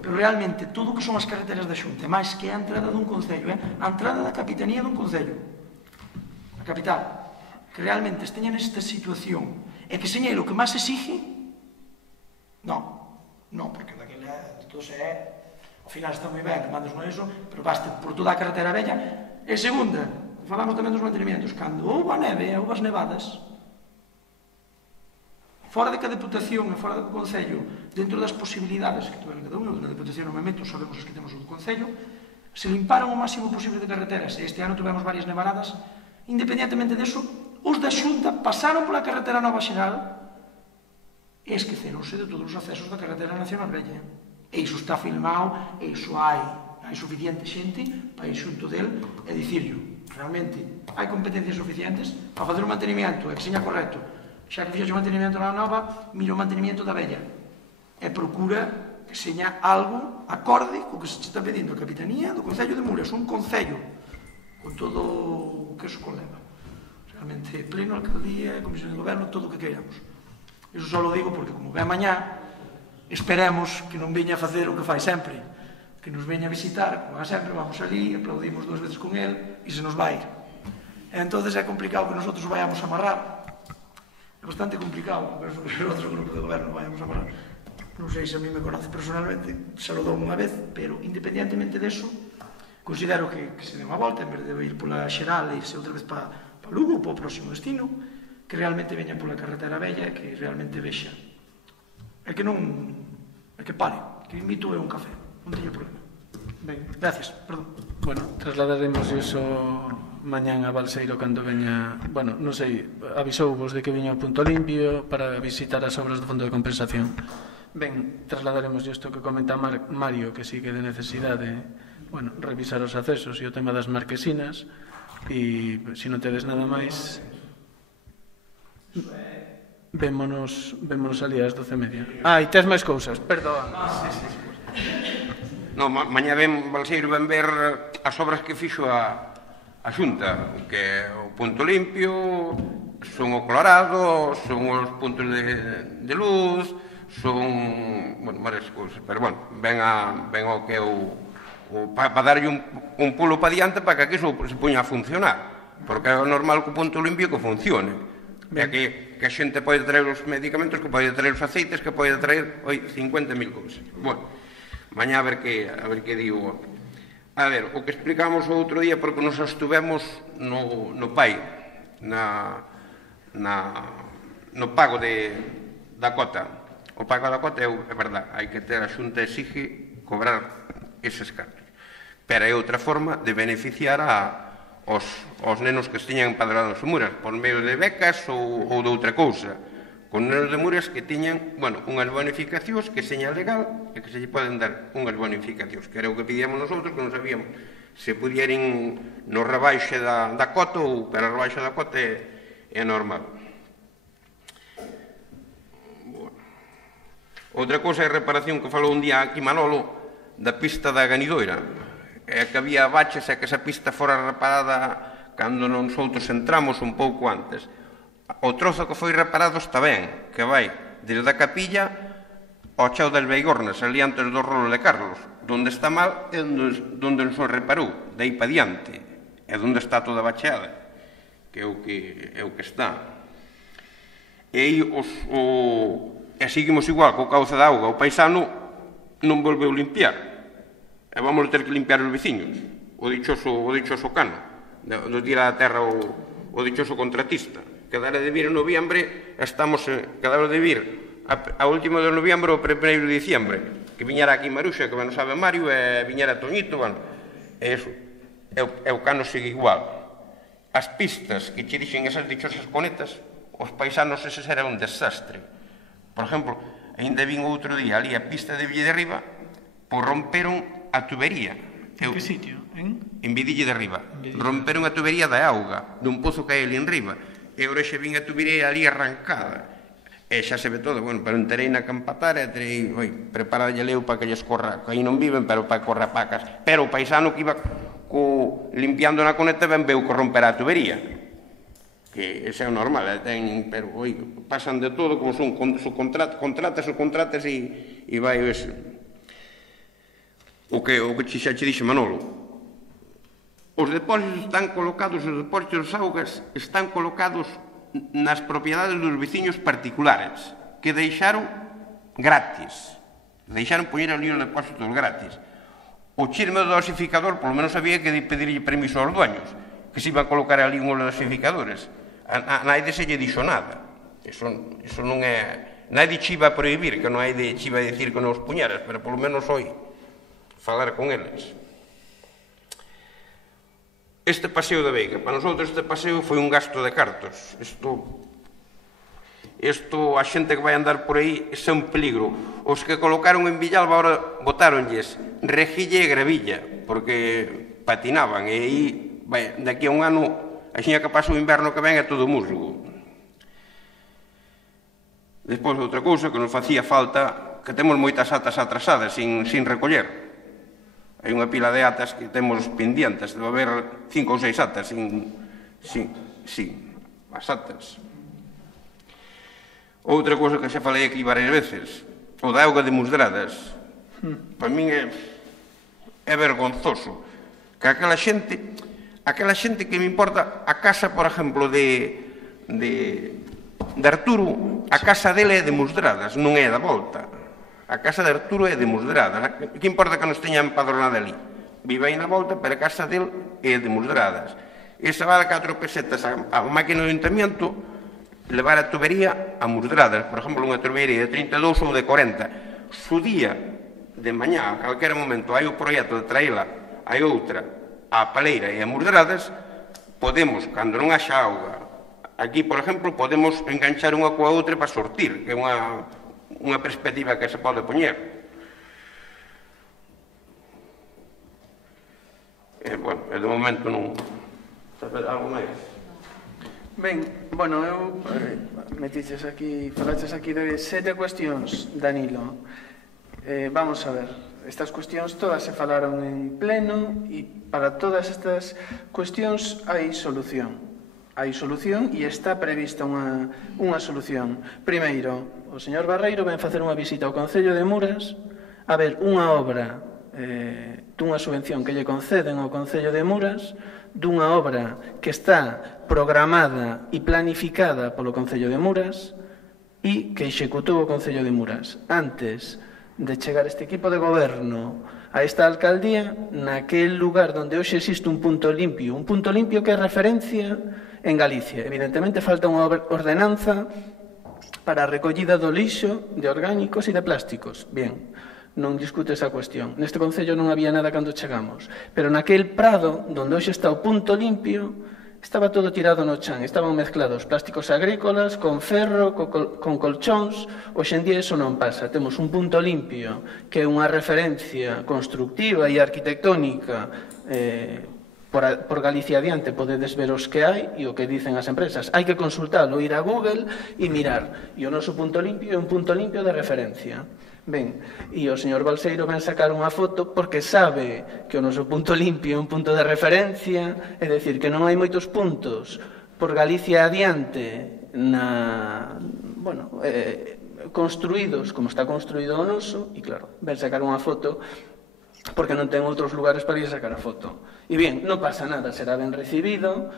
Pero realmente, todo o que son as carreteras da Xunta, máis que a entrada dun Concello, a entrada da capitanía dun Concello, a capital, que realmente esteña nesta situación e que señale o que máis exige, non, porque daquela todo se é, ao final está moi ben, mandas non iso, pero basta por toda a carretera bella. E segunda, falamos tamén dos mantenimientos, cando houve a neve e houve as nevadas, fora de que a Deputación e fora do Concello, dentro das posibilidades que tuveron cada uno, na Deputación non me meto, sabemos as que temos do Concello, se limparon o máximo posible de carreteras, e este ano tivemos varias nevaradas, independentemente deso, os da Xunta pasaron pola carretera Nova Xeral e esqueceronse de todos os accesos da carretera Nacional Vella. E iso está filmado, e iso hai suficiente xente para ir xunto del e dicirlo. Realmente, hai competencias suficientes para fazer o mantenimiento, e que seña correcto. Xa que fixaxe o mantenimiento na nova, mira o mantenimiento da vella. E procura que seña algo acorde co que se está pedindo a Capitanía do Concello de Muras, un concello con todo o que eso conleva. Realmente, pleno, alcaldía, comisión de goberno, todo o que queiramos. Iso só lo digo porque, como ven mañá, esperemos que non veña a facer o que fai sempre, que nos veña a visitar, como sempre, vamos ali, aplaudimos 2 veces con el e se nos vai. Entonces é complicado que nosotros vayamos a amarrar. É bastante complicado, penso que os outros grupos de goberno vayamos a amarrar. Non sei se a mí me conoce personalmente, se lo dou unha vez, pero independentemente deso, considero que se dé unha volta, en vez de ir pola Xeral e irse outra vez para Lugo, para o próximo destino, que realmente veña pola carretera bella e que realmente vexa. É que non... é que pare, que invito é un café. Non teño problema. Ben, Gracias, perdón. bueno, trasladaremos iso mañán a Balseiro cando veña, bueno, non sei, avisouvos de que viña ao Punto Limpio para visitar as obras do Fondo de Compensación. Ben, trasladaremos isto que comenta Mario, que sí que de necesidade, bueno, revisar os accesos e o tema das marquesinas, e se non tedes nada máis, vémonos ali ás 12:30. E tes máis cousas, perdoa. No, mañá ven Balseiro ven ver as obras que fixo a Xunta, que é o Punto Limpio, son o Colorado, son os puntos de luz, son, bueno, varias cousas, pero, bueno, ven ao que é para darlle un pulo para diante para que aquí se poña a funcionar, porque é normal que o Punto Limpio que funcione, e que a xente pode traer os medicamentos, que pode traer os aceites, que pode traer 50.000 cousas. Bueno, mañá a ver que digo. A ver, o que explicamos o outro día, porque nos estuvemos no PAI, no pago da cota. O pago da cota é verdad, hai que ter, a Xunta exige cobrar eses cartos. Pero é outra forma de beneficiar aos nenos que estiñan empadronados en Muras, por medio de becas ou de outra cousa. Con nenos de Muras que tiñan, bueno, unhas bonificacións que seña legal e que se lle poden dar unhas bonificacións, que era o que pedíamos nosotros, que non sabíamos se pudieran no rebaixe da cota, pero a rebaixe da cota é normal. Outra cousa é a reparación que falou un día aquí Manolo da pista da Ganidoira, é que había baches e que esa pista fora reparada cando nosotros entramos un pouco antes. O trozo que foi reparado está ben, que vai desde a capilla ao chao del Beigornas, ali antes do rolo de Carlos. Donde está mal é onde non se reparou, de aí para diante, é onde está toda bacheada, que é o que está. E aí seguimos igual co cauce da auga, o paisano non volveu limpiar, e vamos ter que limpiar os veciños, o dichoso cano, nos tira da terra o dichoso contratista. Quedara de vir en noviembre, quedara de vir a último de noviembre ou primeiro de diciembre, que viñera aquí Maruxa, que non sabe Mario, e viñera Toñito, bueno, e o cano sigue igual. As pistas que che dixen esas dichosas conetas, os paisanos eses era un desastre. Por exemplo, ainda vin outro día ali a pista de Villa de Riba, pois romperon a tubería. En que sitio? En Vidille de Riba. Romperon a tubería da auga, dun pozo que hai ali en Riba. E ora xe vin a tubería ali arrancada. E xa se ve todo, bueno, pero enterei na Campatara e terei, preparada leu para que lles corra, que aí non viven, pero para corra pacas. Pero o paisano que iba limpiando na coneta ben veu que romper a tubería. Que ese é o normal, pero pasan de todo, como son contratas e vai ese. O que xa che dixe Manolo. Os depósitos están colocados, os depósitos das augas están colocados nas propiedades dos veciños particulares, que deixaron gratis. Deixaron poñer ali os depósitos gratis. O chisme do dosificador, polo menos había que pedirlle permiso aos dueños, que se iban a colocar ali uns dosificadores. A naide se lle dixo nada. Eso non é... Naide che iba a prohibir, que non hai de che iba a dicir que non os puñeras, pero polo menos hoy falar con eles. Este paseo de Veiga, para nosotros este paseo foi un gasto de cartos. Isto a xente que vai andar por aí é un peligro. Os que colocaron en Villalba agora botáronlles rejilla e gravilla, porque patinaban, e aí, daqui a un ano, a xiña que pasa o inverno que ven é todo musgo. Despois, outra cousa que nos facía falta, que temos moitas atas atrasadas, sin recoller. Hai unha pila de atas que temos pendientes, debe haber 5 ou 6 atas, as atas. Outra cousa que xa falei aquí varias veces, o da auga de Musdradas. Para min é vergonzoso que aquela xente que me importa, a casa, por exemplo, de Arturo, a casa dele é de Musdradas, non é da volta. A casa de Arturo é de Musdradas. Que importa que nos teña empadronada ali? Vive aí na volta, pero a casa dele é de Musdradas. Esa vale 4 pesetas a máquina do ayuntamiento, levar a tubería a Musdradas. Por exemplo, unha tubería de 32 ou de 40. Su día de mañá, a calquera momento, hai o proxecto de traela a outra, a Paleira e a Murdradas, podemos, cando non haxa auga, aquí, por exemplo, podemos enganchar unha coa outra para sortir, que é unha perspectiva que se pode poñer. Bueno, de momento non... Algo máis? Ben, bueno, eu falaches aquí de 7 cuestións, Danilo. Vamos a ver, estas cuestións todas se falaron en pleno e para todas estas cuestións hai solución. Hai solución e está prevista unha solución. Primeiro, o señor Barreiro ven facer unha visita ao Concello de Muras a ver unha obra dunha subvención que lle conceden ao Concello de Muras, dunha obra que está programada e planificada polo Concello de Muras e que executou o Concello de Muras. Antes de chegar este equipo de goberno a esta alcaldía, naquel lugar onde hoxe existe un punto limpio que é referencia en Galicia. Evidentemente falta unha ordenanza para a recollida do lixo de orgánicos e de plásticos. Bien, non discute esa cuestión. Neste concello non había nada cando chegamos, pero naquel prado onde hoxe está o punto limpio estaba todo tirado no chan, estaban mezclados plásticos agrícolas con ferro, con colchóns. Hoxe en día iso non pasa, temos un punto limpio que é unha referencia constructiva e arquitectónica por Galicia adiante. Podedes ver os que hai e o que dicen as empresas, hai que consultalo, ir a Google e mirar, e o noso punto limpio é un punto limpio de referencia. Ben, e o señor Balseiro ven sacar unha foto porque sabe que o noso punto limpio é un punto de referencia, é dicir, que non hai moitos puntos por Galicia adiante construídos como está construído o noso, e claro, ven sacar unha foto porque non ten outros lugares para ir sacar a foto. E bien, non pasa nada, será ben recibido,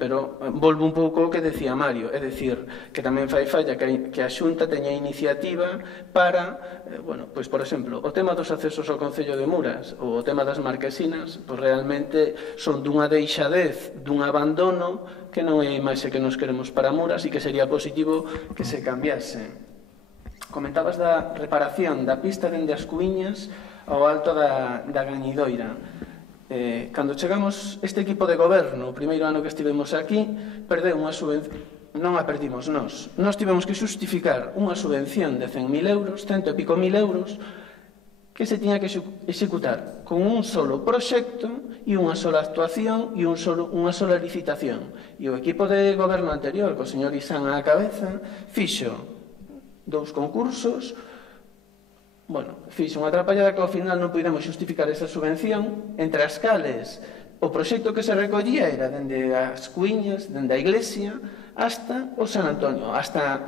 pero volvo un pouco ao que decía Mario, é dicir, que tamén fai falla que a Xunta teña iniciativa para, pois, por exemplo, o tema dos accesos ao Concello de Muras ou o tema das marquesinas, pois realmente son dunha deixadez, dun abandono que non é a imaxe que nos queremos para Muras e que sería positivo que se cambiase. Comentabas da reparación da pista dende as Cuíñas ao alto da Gañidoira. Cando chegamos este equipo de goberno, o primeiro ano que estivemos aquí, perdeu unha subvención, non a perdimos nós tivemos que xustificar unha subvención de 100.000 euros, 100 e pico mil euros, que se tiña que executar con un solo proxecto e unha sola actuación e unha sola licitación. E o equipo de goberno anterior, co señor Isán á cabeza, fixo 2 concursos, fixe unha atrapallada que ao final non pudemos xustificar esa subvención, entre as cales o proxecto que se recollía era dende as Cuíñas, dende a iglesia, hasta o San Antonio, hasta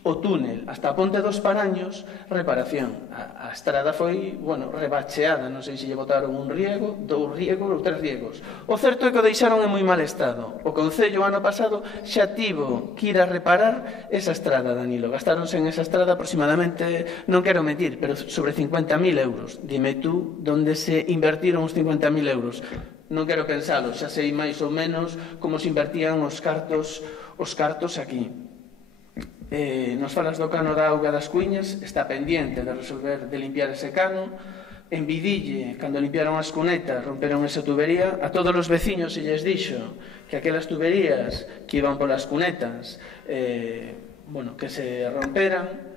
o túnel, hasta a Ponte dos Paraños, reparación. A estrada foi, rebacheada, non sei se lle botaron un riego, 2 riegos ou 3 riegos. O certo é que o deixaron en moi mal estado. O Concello ano pasado xa tivo que ir a reparar esa estrada, Danilo. Gastáronse en esa estrada aproximadamente, non quero mentir, pero sobre 50.000 euros. Dime tú, onde se invertiron os 50.000 euros? Non quero pensalo, xa sei máis ou menos como se invertían os cartos aquí. Nos falas do cano da auga das Cuíñas, está pendiente de resolver, de limpiar ese cano. En Vidille, cando limpiaron as cunetas, romperon esa tubería, a todos os veciños se lles dixo que aquelas tuberías que iban polas cunetas que se romperan,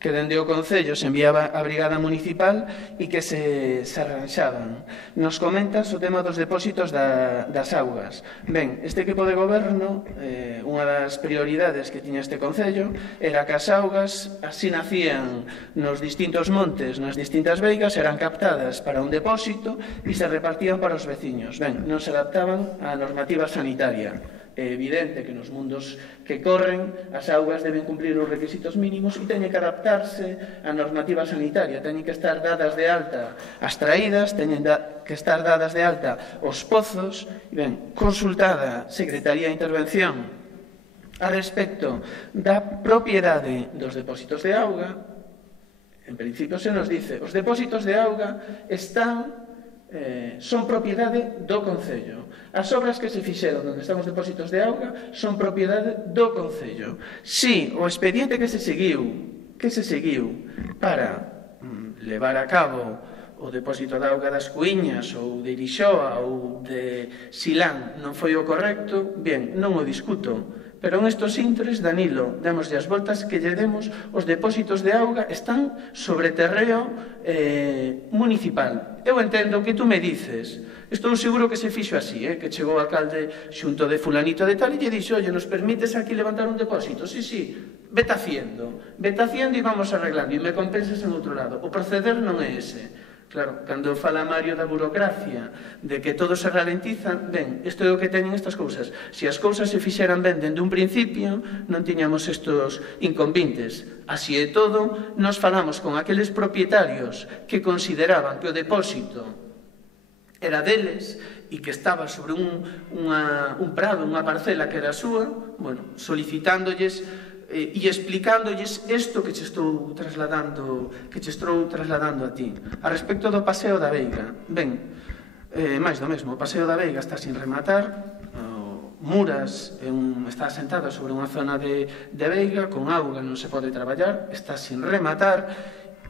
que dende o Concello se enviaba a Brigada Municipal e que se arranxaban. Nos comentas o tema dos depósitos das augas. Ben, este equipo de goberno, unha das prioridades que tiña este Concello era que as augas así nacían nos distintos montes, nas distintas veigas, eran captadas para un depósito e se repartían para os veciños. Ben, non se adaptaban á normativa sanitaria. É evidente que nos mundos que corren as augas deben cumplir os requisitos mínimos e teñen que adaptarse á normativa sanitaria, teñen que estar dadas de alta as traídas, teñen que estar dadas de alta os pozos. E ben, consultada Secretaría de Intervención a respecto da propiedade dos depósitos de auga, en principio se nos dice os depósitos de auga son propiedade do Concello. As obras que se fixeron onde están os depósitos de auga son propiedade do Concello. Si o expediente que se seguiu que se seguiu para levar a cabo o depósito de auga das Cuíñas ou de Irixoa ou de Silán non foi o correcto, ben, non o discuto, pero en estos intres, Danilo, demoslle as voltas que lle demos, os depósitos de auga están sobre terreo municipal. Eu entendo que tú me dices, estou seguro que se fixo así, que chegou o alcalde xunto de fulanito de tal e lle dixo, oye, nos permites aquí levantar un depósito? Sí, sí, vete haciendo e vamos arreglando e me compensas en outro lado. O proceder non é ese. Claro, cando fala Mario da burocracia, de que todo se ralentiza, ben, isto é o que teñen estas cousas. Se as cousas se fixeran ben dende un principio, non tiñamos estos inconvintes. Así é todo, nos falamos con aqueles propietarios que consideraban que o depósito era deles e que estaba sobre un prado, unha parcela que era súa, bueno, solicitándolles e explicándolles isto que che estou trasladando a ti. A respecto do Paseo da Veiga, ben, máis do mesmo, o Paseo da Veiga está sin rematar, Muras está asentada sobre unha zona de Veiga, con auga non se pode traballar, está sin rematar,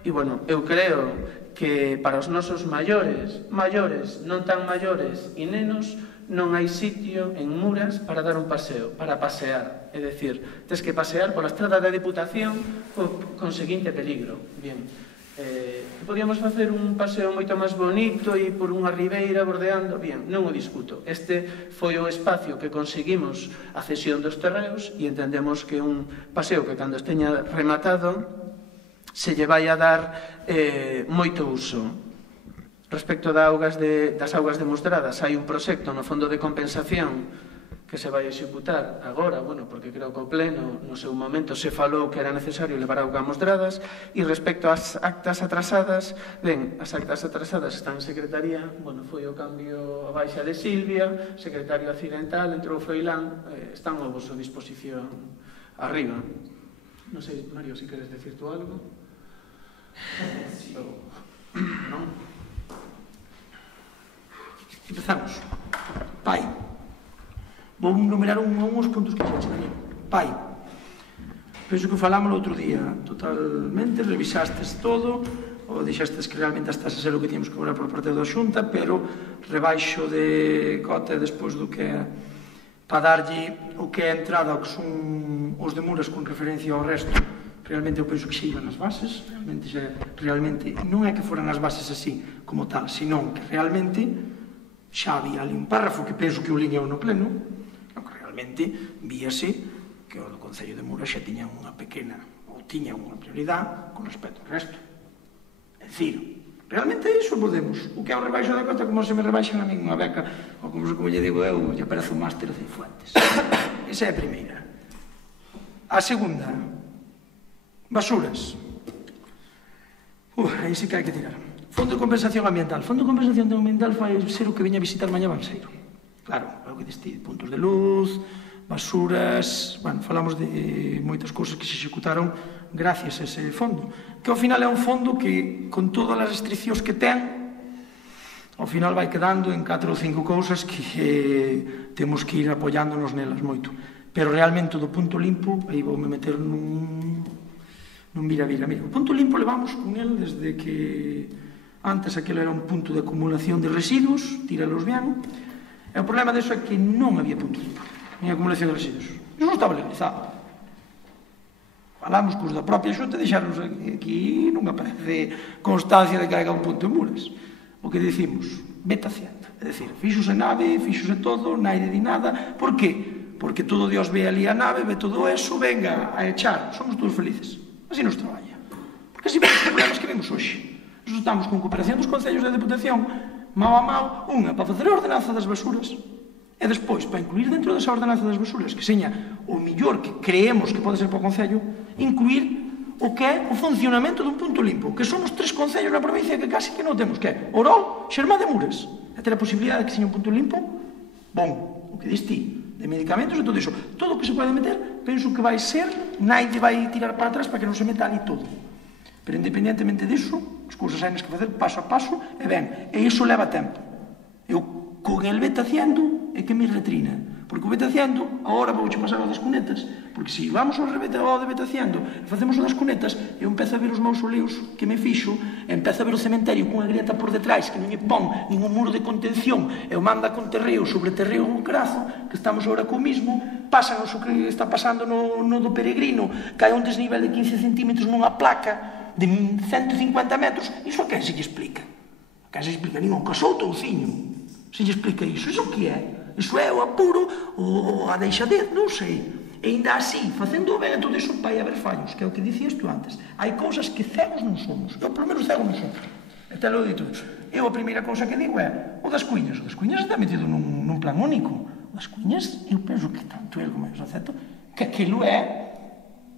e, bueno, eu creo que para os nosos maiores, non tan maiores e nenos, non hai sitio en Muras para dar un paseo, para pasear. É dicir, tens que pasear pola estrada da Deputación con seguinte peligro. Bien, podíamos facer un paseo moito máis bonito e por unha ribeira bordeando, bien, non o discuto. Este foi o espacio que conseguimos a cesión dos terreos e entendemos que un paseo que cando esteña rematado se lle vai a dar moito uso. Respecto das augas demostradas, hai un proxecto no Fondo de Compensación que se vai executar agora, bueno, porque creo que o Pleno no seu momento se falou que era necesario levar augas mostradas, e respecto ás actas atrasadas, ben, as actas atrasadas están en Secretaría, bueno, foi o cambio a baixa de Silvia, secretario accidental, entrou Froilán, están a vosa disposición arriba. Non sei, Mario, se queres decir tú algo? Sí. Non? Empezamos. Pai. Vou numerar uns puntos que xa chegaría. Pai. Penso que falamos outro día. Totalmente, revisastes todo, ou deixastes que realmente estás a ser o que tínhamos que cobrar por parte da Xunta, pero rebaixo de cota despois do que é para darlle o que é a entrada, o que son os de Muras con referencia ao resto. Realmente eu penso que xa iban as bases, realmente non é que foran as bases así como tal, senón que realmente xa había ali un párrafo que penso que o liñeu no pleno, que realmente víase que o do Concello de Muras xa tiña unha pequena, ou tiña unha prioridade con respecto ao resto. É dicir, realmente iso podemos. O que é o rebaixo da cota, como se me rebaixan a mí unha beca, ou como lle digo eu, lle aparece un máster de Cifuentes. Esa é a primeira. A segunda, basuras. Aí sí que hai que tirar. Fondo de compensación ambiental. Fondo de compensación ambiental vai ser o que veña a visitar mañá Balseiro. Claro, é o que diste, puntos de luz, basuras, bueno, falamos de moitas cousas que se executaron gracias a ese fondo, que ao final é un fondo que, con todas as restriccións que ten, ao final vai quedando en 4 ou 5 cousas que temos que ir apoiándonos nelas moito. Pero realmente do punto limpo, aí voume meter nun vira-vira. Mira, o punto limpo levamos con el desde que antes aquilo era un punto de acumulación de residuos, tíralos ben, e o problema deso é que non había punto limpo, ni acumulación de residuos. Iso non estaba legalizado. Falamos cos da propia Xunta e deixarnos aquí, non aparece constancia de que haiga un punto en Muras. O que dicimos, vete haciendo. É dicir, fixose nave, fixose todo, naide di nada. Por qué? Porque todo Dios ve ali a nave, ve todo eso, venga a echar. Somos todos felices. Así nos traballa. Porque así vemos os problemas que vemos hoxe. Nos estamos con cooperación dos concellos da Deputación, mao a mao, unha para facer a ordenanza das basuras e despois, para incluir dentro desa ordenanza das basuras, que seña o millor que creemos que pode ser para o concello, incluir o que é o funcionamento dun punto limpo, que somos 3 concellos na provincia que casi que non temos, que é Orol, Xermá de Muras. E ter a posibilidade de que seña un punto limpo, bon, o que dis ti, de medicamentos e todo iso. Todo o que se pode meter, penso que vai ser, naide vai tirar para atrás para que non se meta ali todo. Pero independentemente disso, as cousas hai que facer paso a paso, e ben, e iso leva tempo. Eu, con el vete haciendo, é que me retrina. Porque o Betaciendo, agora vou pasar ao das cunetas, porque se vamos ao de Betaciendo e facemos o das cunetas, eu empezo a ver os mausoleos que me fixo, empezo a ver o cementerio cunha grieta por detrás que non lle pon ningún muro de contención, eu manda con terreo sobre terreo un crazo, que estamos agora co mismo, pásanos o que está pasando no do Peregrino, que hai un desnivel de 15 centímetros nunha placa de 150 metros, iso a quen se lle explica? A quen se explica? Nin ao casou touciño se lle explica iso. Iso que é? Iso é o apuro ou a deixadez? Non sei. E ainda así, facendo ben todo iso, vai haber fallos, que é o que dicías tú antes. Hai cousas que cegos non somos. Eu, polo menos, cego non somos. E te lo dito. Eu, a primeira cousa que digo é o das cuiñas. O das cuiñas está metido nun plan único. O das cuiñas, eu penso que tanto el como eu acepto, que aquilo é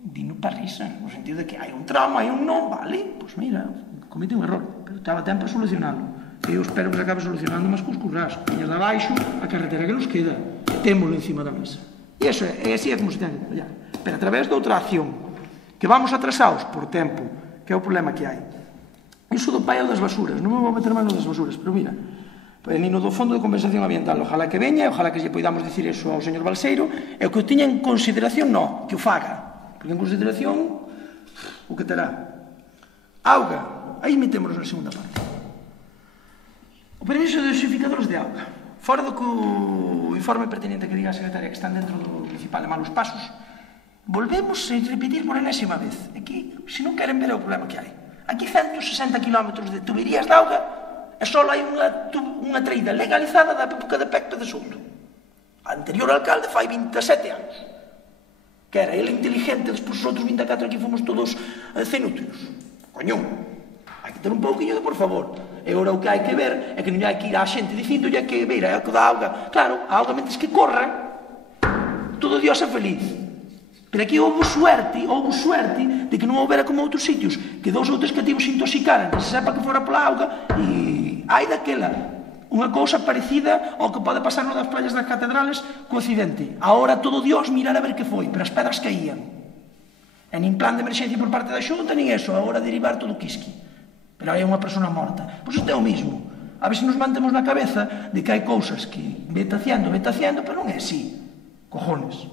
dino para risa, no sentido de que hai un trauma, hai un non, vale, pois mira, cometi un error, pero estaba tempo a solucionarlo. Eu espero que se acabe solucionando máis cos currás, piñas de abaixo, a carretera que nos queda, témolo encima da mesa. E iso é, así é como se ten que traballar. Pero a través de outra acción, que vamos atrasados por tempo, que é o problema que hai. Iso do pai das basuras, non me vou meter máis no das basuras, pero mira, Nino do Fondo de Compensación Ambiental, ojalá que veña, ojalá que lle poidamos dicir iso ao señor Balseiro, e o que o tiña en consideración, non, que o faga, porque en consideración, o que terá. Auga, aí metémonos na segunda parte. O permiso de dosificadores de auga. Fora do que o informe pertinente que diga a secretaria que están dentro do principal de malos pasos, volvemos a repetir por enésima vez. Aquí, se non queren ver o problema que hai. Aquí 160 km de tuberías de auga e só hai unha traída legalizada da época de Pecpe de Souto. A anterior alcalde fai 27 anos. Que era ele inteligente, despois os outros 24 aquí fomos todos cenúteros. Coñón, hai que ter un pouquinho de por favor. E ora o que hai que ver é que non hai que ir á xente dicíndolle que veira é o que dá auga. Claro, a auga mentres que corra, todo Dios é feliz. Pero aquí houve suerte de que non houbera como outros sitios, que 2 ou 3 cativos se intoxicaran, que se sepa que fora pola auga, e hai daquela unha cousa parecida ao que pode pasar no das playas das catedrales co accidente. Ahora todo Dios mirar a ver que foi, pero as pedras caían. E nin plan de emerxencia por parte da Xunta, nin eso, agora derivar todo o quisqui. Pero hai unha persona morta. Pois isto é o mismo. A ver se nos mantemos na cabeza de que hai cousas que vetaciando, pero non é así. Cojones.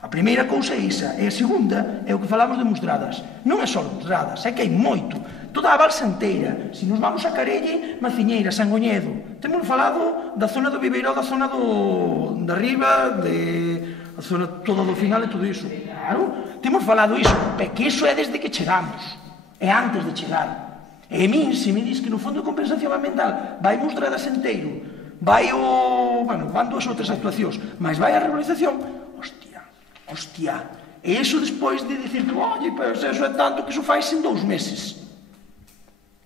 A primeira cousa é isa. E a segunda é o que falamos de Musdradas. Non é só Musdradas, é que hai moito. Toda a balsa inteira. Se nos vamos a Carelle, Maciñeira, Sangoñedo. Temos falado da zona do Viveiró, da zona da riba, a zona toda do final e todo iso. Claro, temos falado iso. Pero que iso é desde que chegamos. É antes de chegar. E a min, se me dis que no Fondo de Compensación Ambiental vai Musdradas inteiro, vai van 2 ou 3 actuacións, mas vai a regularización, hostia, e iso despois de dicir que, oye, pues eso é tanto que iso faise en 2 meses.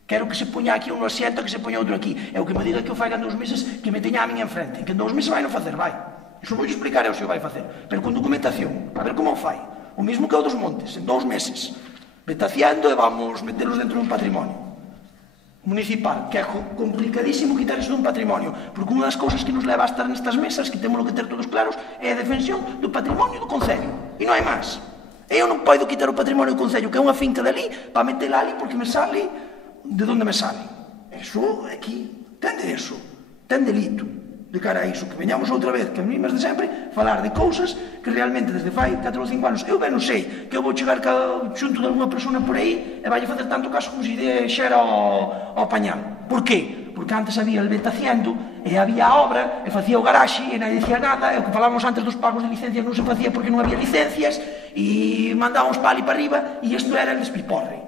Quero que se poña aquí un asiento, que se poña outro aquí, e o que me diga que o fai en 2 meses, que me teña a min enfrente, que en 2 meses vai non facer, vai. Iso vou explicar eu se o vai facer, pero con documentación, a ver como o fai. O mismo que o dos montes, en 2 meses. Vetaciando e vamos meterlos dentro dun patrimonio municipal, que é complicadísimo quitar iso dun patrimonio, porque unha das cousas que nos leva a estar nestas mesas, que temos que ter todos claros, é a defensión do patrimonio do Concello, e non hai máis. Eu non podo quitar o patrimonio do Concello, que é unha finca dali, para metela ali porque me sale de onde me sale. Eso, aquí, tende eso, ten delito de cara a iso, que veñamos outra vez, que a mí mesmo de sempre, falar de cousas que realmente desde fai 4 ou 5 anos, eu ben non sei, que eu vou chegar xunto de alguna persona por aí e vai facer tanto caso como se xera ao pañal. Por qué? Porque antes había el Betaciendo e había a obra e facía o garaxe e non dicía nada, e o que falábamos antes dos pagos de licencias non se facía porque non había licencias e mandábamos para ali para arriba e isto era el despiporre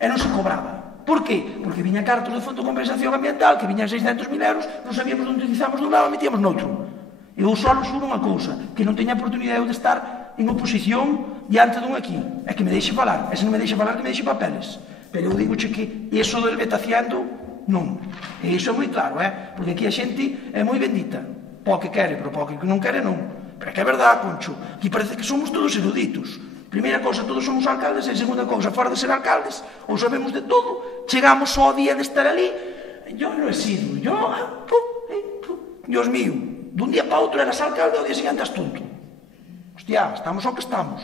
e non se cobraba. Por qué? Porque viña cartos do Fondo de Compensación Ambiental que viñan 600.000 euros, non sabíamos onde utilizamos dun lado e metíamos noutro. Eu só xuro unha cousa, que non teña oportunidade de estar en oposición diante dun aquí, é que me deixe falar, e se non me deixe falar que me deixe papeles. Pero eu digo que iso del Betaciando, non. E iso é moi claro, porque aquí a xente é moi bendita. Pó que quere, pero pó que non quere non. Pero é que é verdade, Concho, que parece que somos todos eruditos. Primeira cousa, todos somos alcaldes, e segunda cousa, fora de ser alcaldes, ou sabemos de todo, chegamos ao día de estar ali, yo non he sido, Dios mío, dun día para outro eras alcalde, ao día seguinte estás tonto. Hostia, estamos ao que estamos.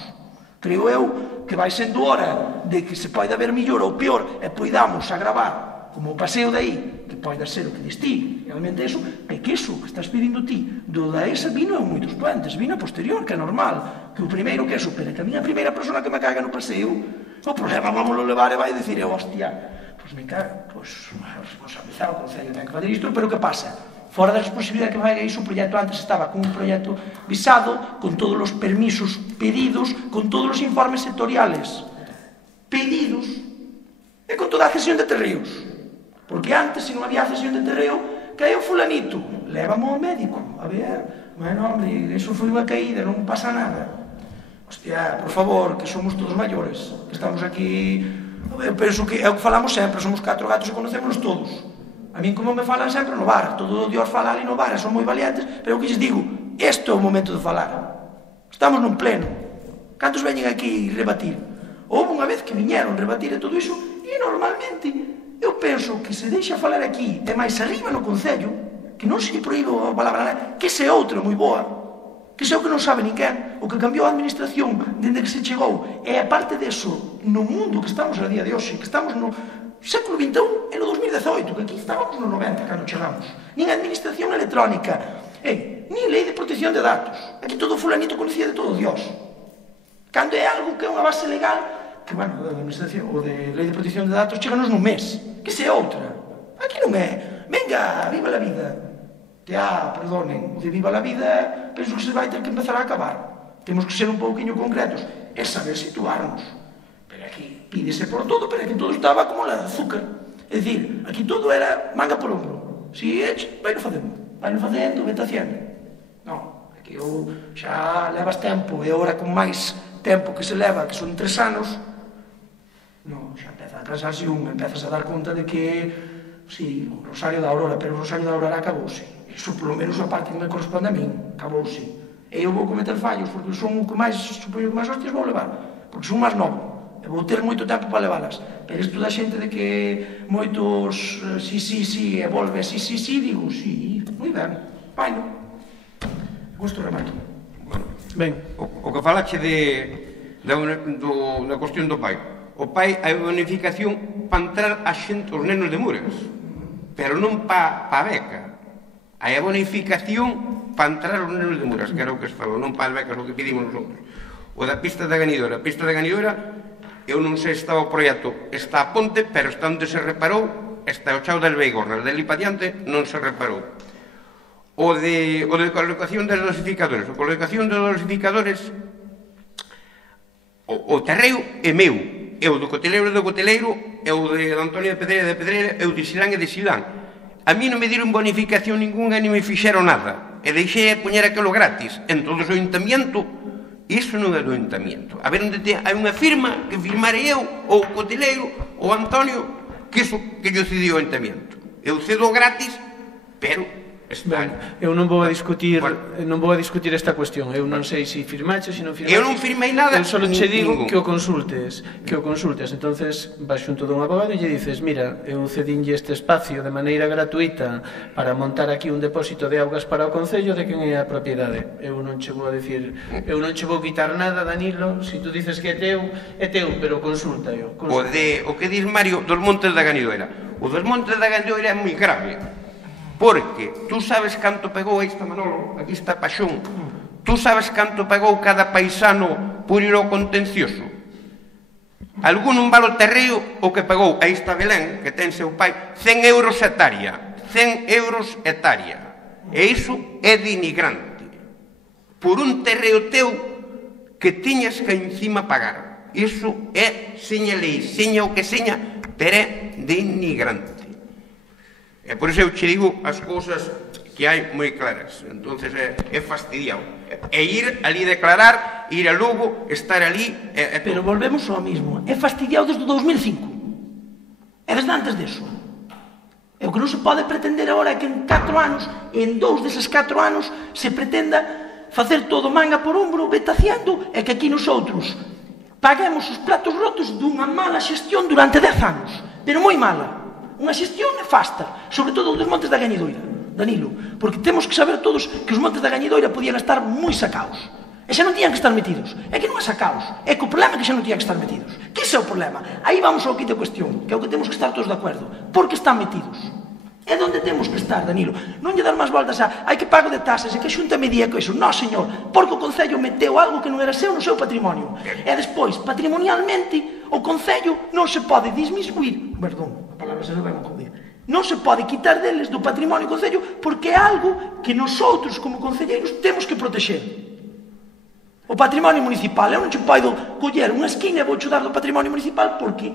Creo eu que vai sendo hora de que se pode haber mellor ou peor e poidamos agravar como o paseo de aí, que pode ser o que dis ti, realmente eso, é que iso que estás pedindo ti do da ESA vino en moitos puentes, vino a posterior, que é normal, que o primeiro que supere, que a miña primeira persona que me caga no paseo, o problema vámoslo levar e vai dicir, hostia, pois me caga, pois responsabilizar o Concello ten que fazer isto, pero que pasa? Fora da responsabilidade que vai iso, o proxecto antes estaba con un proxecto visado, con todos os permisos pedidos, con todos os informes sectoriales pedidos, e con toda a cesión de terreos. Porque antes, se non había cesión de terreo, caía o fulanito, lévamo ao médico, a ver, bueno, hombre, eso foi unha caída, non pasa nada. Hostia, por favor, que somos todos maiores, que estamos aquí, eu penso que é o que falamos sempre, somos 4 gatos e conocémonos todos. A min como me falan sempre no bar, todo o Dios fala ali no bar, son moi valientes, pero o que lles digo, este é o momento de falar. Estamos nun pleno. Cantos veñen aquí rebatir? Houve unha vez que viñeron rebatir e todo iso, e normalmente eu penso que se deixa falar aquí e máis arriba no Concello, que non se lle proíbo a palabra nada, que se outra moi boa, que se o que non sabe ninguén, o que cambiou a administración dende que se chegou, e aparte deso, no mundo que estamos a día de hoxe, que estamos no século XXI e no 2018, que aquí estábamos no 90 cando chegamos, nin administración electrónica, nin lei de protección de datos, aquí todo fulanito conocía de todo Dios. Cando é algo que é unha base legal, que, bueno, de administración ou de lei de protección de datos, cheganos nun mes, que se é outra. Aquí non é, venga, viva la vida. Perdonen, de viva la vida, penso que se vai ter que empezar a acabar. Temos que ser un pouquinho concretos e saber situarnos. Pero aquí pídese por todo, pero aquí todo estaba como la de azúcar. É dicir, aquí todo era manga por ombro. Si eche, vai no facendo, vete haciendo. Non, aquí xa levas tempo, e agora con máis tempo que se leva, que son 3 anos, non, xa empeza a cansarse empezas a dar conta de que, sí, o Rosario da Aurora, pero o Rosario da Aurora acabouse. Iso, polo menos, a parte que me corresponde a min, acabouse. E eu vou cometer fallos, porque son o que máis, supoño que máis hostias vou levar, porque son máis novo, e vou ter moito tempo para leválas. Pero isto da xente de que moitos, sí, e volve, sí, digo, sí, moi ben, vai, non? Gusto remato. Ben. O que falache da cuestión do pai. O pai hai bonificación para entrar a xente, os nenos de Muras, pero non para a beca. Hai a bonificación para entrar os nenos de Muras, que era o que se falou, non para as becas, o que pedimos nosotros. O da pista da Gañidora. A pista da Gañidora, eu non sei se está o proxecto, está a ponte, pero está onde se reparou, está o chao del Beigorna, dali para diante non se reparou. O de colocación das dosificadores. O colocación dos dosificadores, o terreo é meu. É o do coteleiro e o de Antonio de Pedreira, e o de Silán e de Silán. A mí non me dieron bonificación ninguna, ni me fixeron nada. E deixei a poñer aquilo gratis. En todo o ayuntamiento, iso non é do ayuntamiento. A ver onde hai unha firma que firmarei eu, ou o coteleiro, ou Antonio, que iso que yo cedí o ayuntamiento. Eu cedo gratis, pero Ben, eu non vou a discutir esta cuestión. Eu non sei se firmaches, se non firmaches. Eu non firmei nada. Eu só che digo que o consultes. Entonces vas xunto dun abogado e lle dices, mira, eu cedinlle este espacio de maneira gratuita para montar aquí un depósito de augas para o Concello, de quen é a propiedade. Eu non che vou a dicir, eu non che vou quitar nada, Danilo. Se tú dices que é teu, pero consulta eu. O que dis Mario dos Montes da Gañidora. O dos Montes da Gañidora é moi grave. Porque tú sabes canto pegou, aí está Manolo, aquí está Paxón, tú sabes canto pegou cada paisano por ir ao contencioso. Algún non vale o terreo o que pegou, aí está Belén, que ten seu pai, 100 euros hectárea, 100 euros hectárea. E iso é denigrante. Por un terreo teu que tiñas que encima pagar. Iso é seña lei, seña o que seña, pero é denigrante. E por iso eu che digo as cousas que hai moi claras. Entonces é fastidiado. E ir ali declarar, ir a Lugo, estar ali... Pero volvemos ao mismo. É fastidiado desde o 2005. É desde antes deso. E o que non se pode pretender agora é que en 4 anos, en 2 deses 4 anos, se pretenda facer todo manga por ombro, vetaciando, e que aquí nosotros paguemos os platos rotos dunha mala xestión durante 10 anos. Pero moi mala. Unha xestión nefasta, sobre todo dos Montes da Gañidoira, Danilo, porque temos que saber todos que os Montes da Gañidoira podían estar moi sacaos, e xa non tiñan que estar metidos. É que non é sacaos, é que o problema é que xa non tiñan que estar metidos. Que ese é o problema? Aí vamos ao quinto cuestión, que é o que temos que estar todos de acordo. Por que están metidos? É onde temos que estar, Danilo. Non lle dar máis voltas a hai que pago de tasas e que a Xunta me día co iso. Non, señor, porque o Concello meteu algo que non era seu no seu patrimonio. E despois, patrimonialmente, o Concello non se pode disminuir, perdón, a palabra se non vai joder, non se pode quitar deles do patrimonio do Concello porque é algo que nosotros, como concelleiros, temos que protexer. O patrimonio municipal, eu non che podo coller unha esquina e vou chudar do patrimonio municipal porque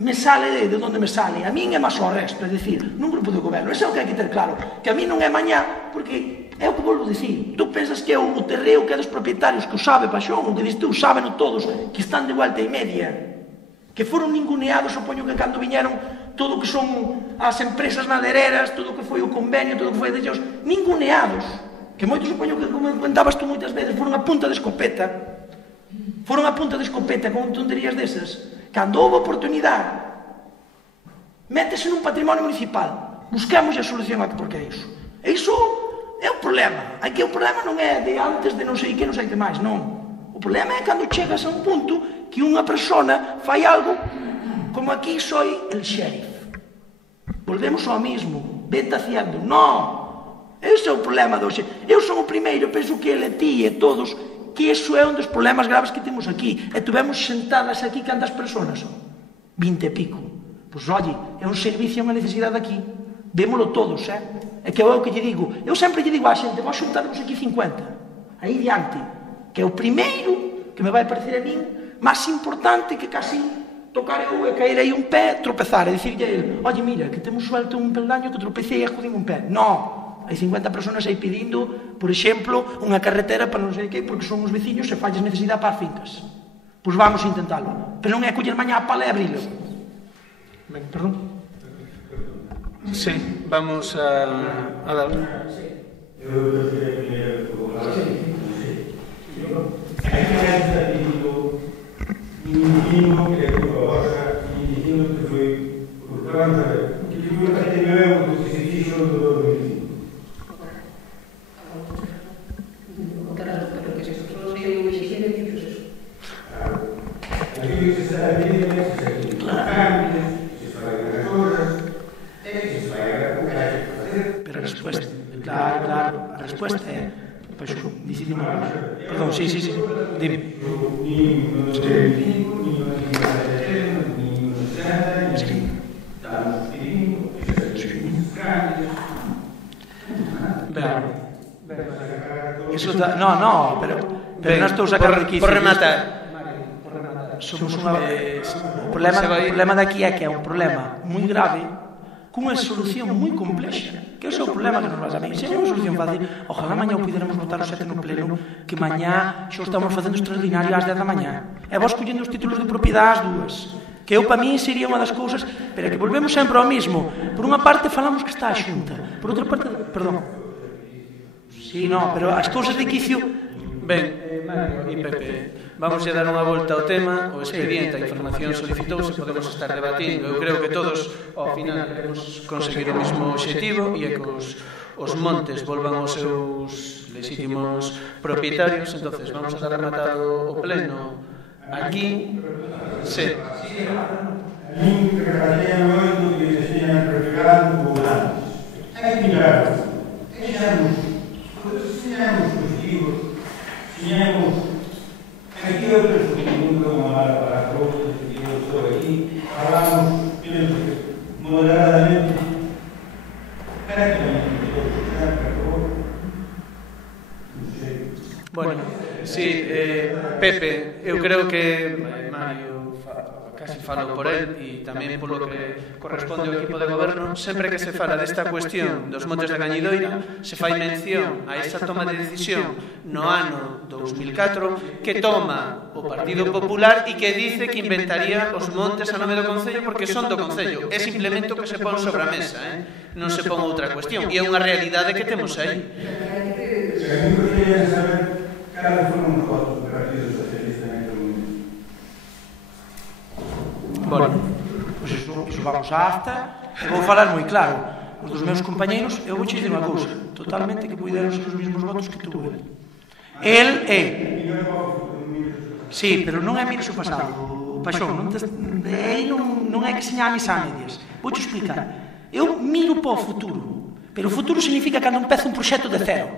me sale de onde me sale, a min é máis ao resto, é dicir, nun grupo de goberno, ese é o que hai que ter claro, que a min non é mañá, porque é o que volvo a dicir, tú pensas que é o terreo que é dos propietarios, que o sabe Paxón, o que dis tú, sábeno todos, que están de vuelta e media, que foron ninguneados, supoño que cando viñeron todo o que son as empresas madeireras, todo o que foi o convenio, todo o que foi de ellos, ninguneados, que moitos supoño que, como comentabas tú moitas veces, foron a punta de escopeta, con tonterías desas. Cando houve oportunidade, métese nun patrimonio municipal, busquemos a solución a porque é iso. E iso é o problema. Aquí o problema non é de antes, de non sei que, non sei que máis, non. O problema é cando chegas a un punto que unha persona fai algo como aquí soy el sheriff. Volvemos ao mismo. Vete haciendo. Non. Ese é o problema do sheriff. Eu son o primeiro, penso que ele, ti e todos, que iso é un dos problemas graves que temos aquí. E tuvemos sentadas aquí cantas personas? 20 e pico. Pois, oye, é un servicio, unha necesidade aquí. Vémolo todos, É que é o que lle digo. Eu sempre lle digo á xente, vou xuntarnos aquí 50. Aí diante. Que é o primeiro que me vai parecer a min máis importante que casi tocar eu e caer aí un pé, tropezar. E dicirlle a ele, oye, mira, que temos suelto un peldaño que tropecei e jodín un pé. Non. Hai 50 personas aí pedindo, por exemplo, unha carretera para non sei que, porque son os veciños e falles necesidade para as fincas. Pois vamos a intentalo. Pero non é coller mañá a pala e abrilo. Ben, perdón. Sí, vamos a dar. Claro, a resposta é pois, perdón, sí, dime. Eso da, no, pero non estou sacando aquí. Por rematar. Somos unha o problema daqui é que é un problema moi grave cunha solución moi complexa, que é o problema que nos vas a mí. Se é unha solución fácil, ojalá mañá o puderamos votar o 7 no pleno, que mañá xo estamos facendo extraordinario ás 10 da mañá. E vos collendo os títulos de propiedade ás 2, que eu para mí sería unha das cousas, pero que volvemos sempre ao mismo. Por unha parte falamos que está a Xunta, por outra parte, perdón. Sí, no, pero as cousas de quicio. Ben, Mario e Pepe, vamos a dar unha volta ao tema, o expediente, a información solicitouse, podemos estar debatindo. Eu creo que todos, ao final, queremos conseguir o mesmo objetivo e é que os montes volvan aos seus legítimos propietarios. Entonces, vamos a dar rematado o pleno aquí. Sí. A mí me parecería moito que se estean refregando con antes. Hai que mirar. Sexamos positivos. Tiñamos aquí outros que nunca unha mala para a cousa, que eu estou aquí, falamos, penso que moderadamente, prácticamente todos os anos, por favor, non sei. Bueno, sí, Pepe, eu creo que Mario casi falo por él e tamén polo que corresponde ao equipo de goberno, sempre que se fala desta cuestión dos montes de Gañidoira, se fai mención a esa toma de decisión no ano 2004 que toma o Partido Popular e que dice que inventaría os montes a nome do Concello porque son do Concello. É simplemente o que se pon sobre a mesa, non se pon outra cuestión. E é unha realidade que temos aí. A mí me gustaría saber cales foron os votos do Partido Socialista en este momento. Bueno, pois iso vamos á acta e vou falar moi claro. Os dos meus compañeiros, eu vou che dicir unha cousa, totalmente que puideron ser os mesmos votos que tuvo el. El é... Sí, pero non é mire o pasado, Paxón, non é que seña a misa a medias. Vou che explicar. Eu miro para o futuro, pero o futuro significa cando empezo un proxecto de cero.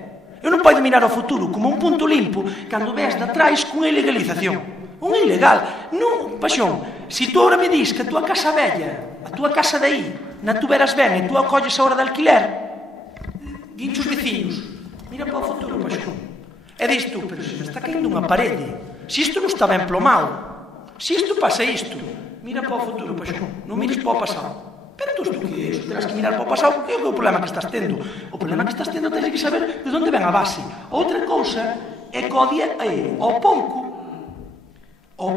Eu non podo mirar ao futuro como un punto limpo cando ves de atrás cunha ilegalización. Unha ilegal. Non, paixón, se tu ahora me dis que a tua casa vella, a tua casa de aí, na tu veras ben e tu acolles a hora de alquiler, dincho os veciños, mira para o futuro, paixón. E dis tú, pero se me está caindo unha parede, se isto non está ben plomado, se isto pasa isto, mira para o futuro, paixón, non mires para o pasado. Pero tú que eso, terás que mirar para o pasado, que é o problema que estás tendo. O problema que estás tendo tens que saber de onde ven a base. Outra cousa é que ao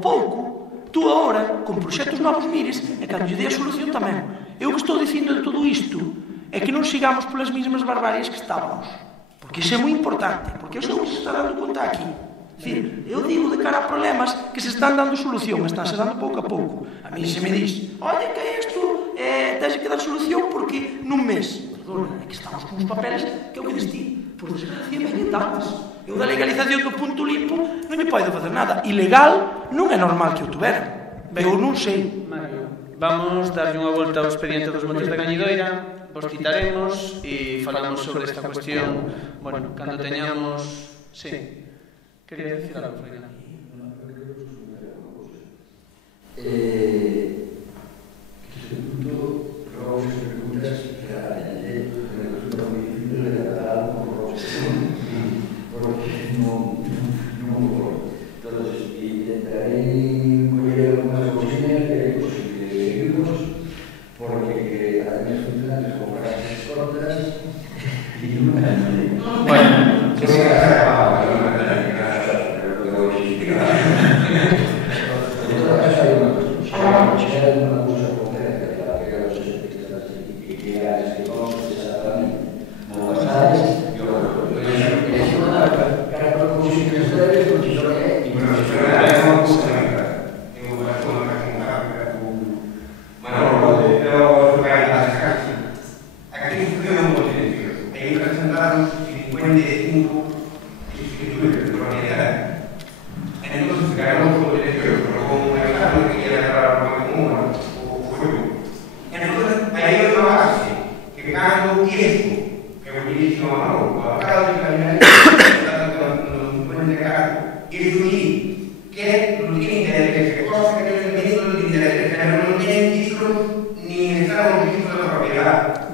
pouco, tú agora, con proxectos novos mires, e cando lle dé a solución tamén. Eu que estou dicindo de todo isto é que non sigamos polas mesmas barbarias que estábamos. Porque iso é moi importante, porque iso se está dando conta aquí. Dicir, eu digo de cara a problemas que se están dando solución, estánse dando pouco a pouco. A mí se me dis, oye, que isto tens que dar solución porque nun mes. Perdona, é que estamos con uns papeles que é o que dis ti. Por desgracia, veñen datas. Eu da legalización do punto limpo non lle podo facer nada. Ilegal non é normal que o tuveran. Eu non sei. Mario, vamos darlle unha volta ao expediente dos Montes da Gañidoira, vos citaremos e falamos sobre esta cuestión, bueno, cando teñamos... Sí. Quería decir algo, Freina. Este punto, Ross, preguntas que a ley resulta muy difícil de tratar por Ross, porque no entonces, intentaré coger algunas cosillas que posible seguirnos, porque además funcionan como frases cortas y una... Bueno, creo que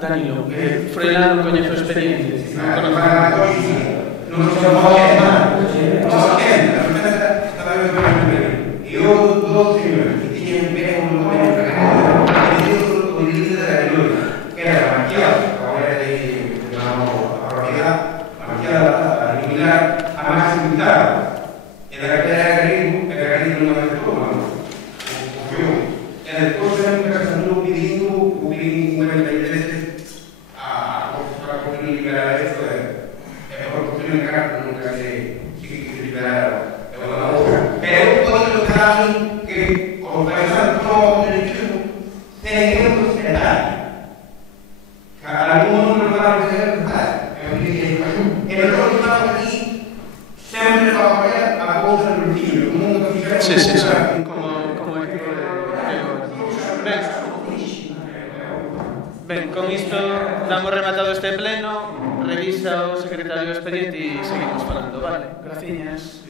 Danilo, Freina non coñece o expediente. Ben, con isto damos rematado este pleno, revisa o secretario do expediente e seguimos falando, vale? Graciñas.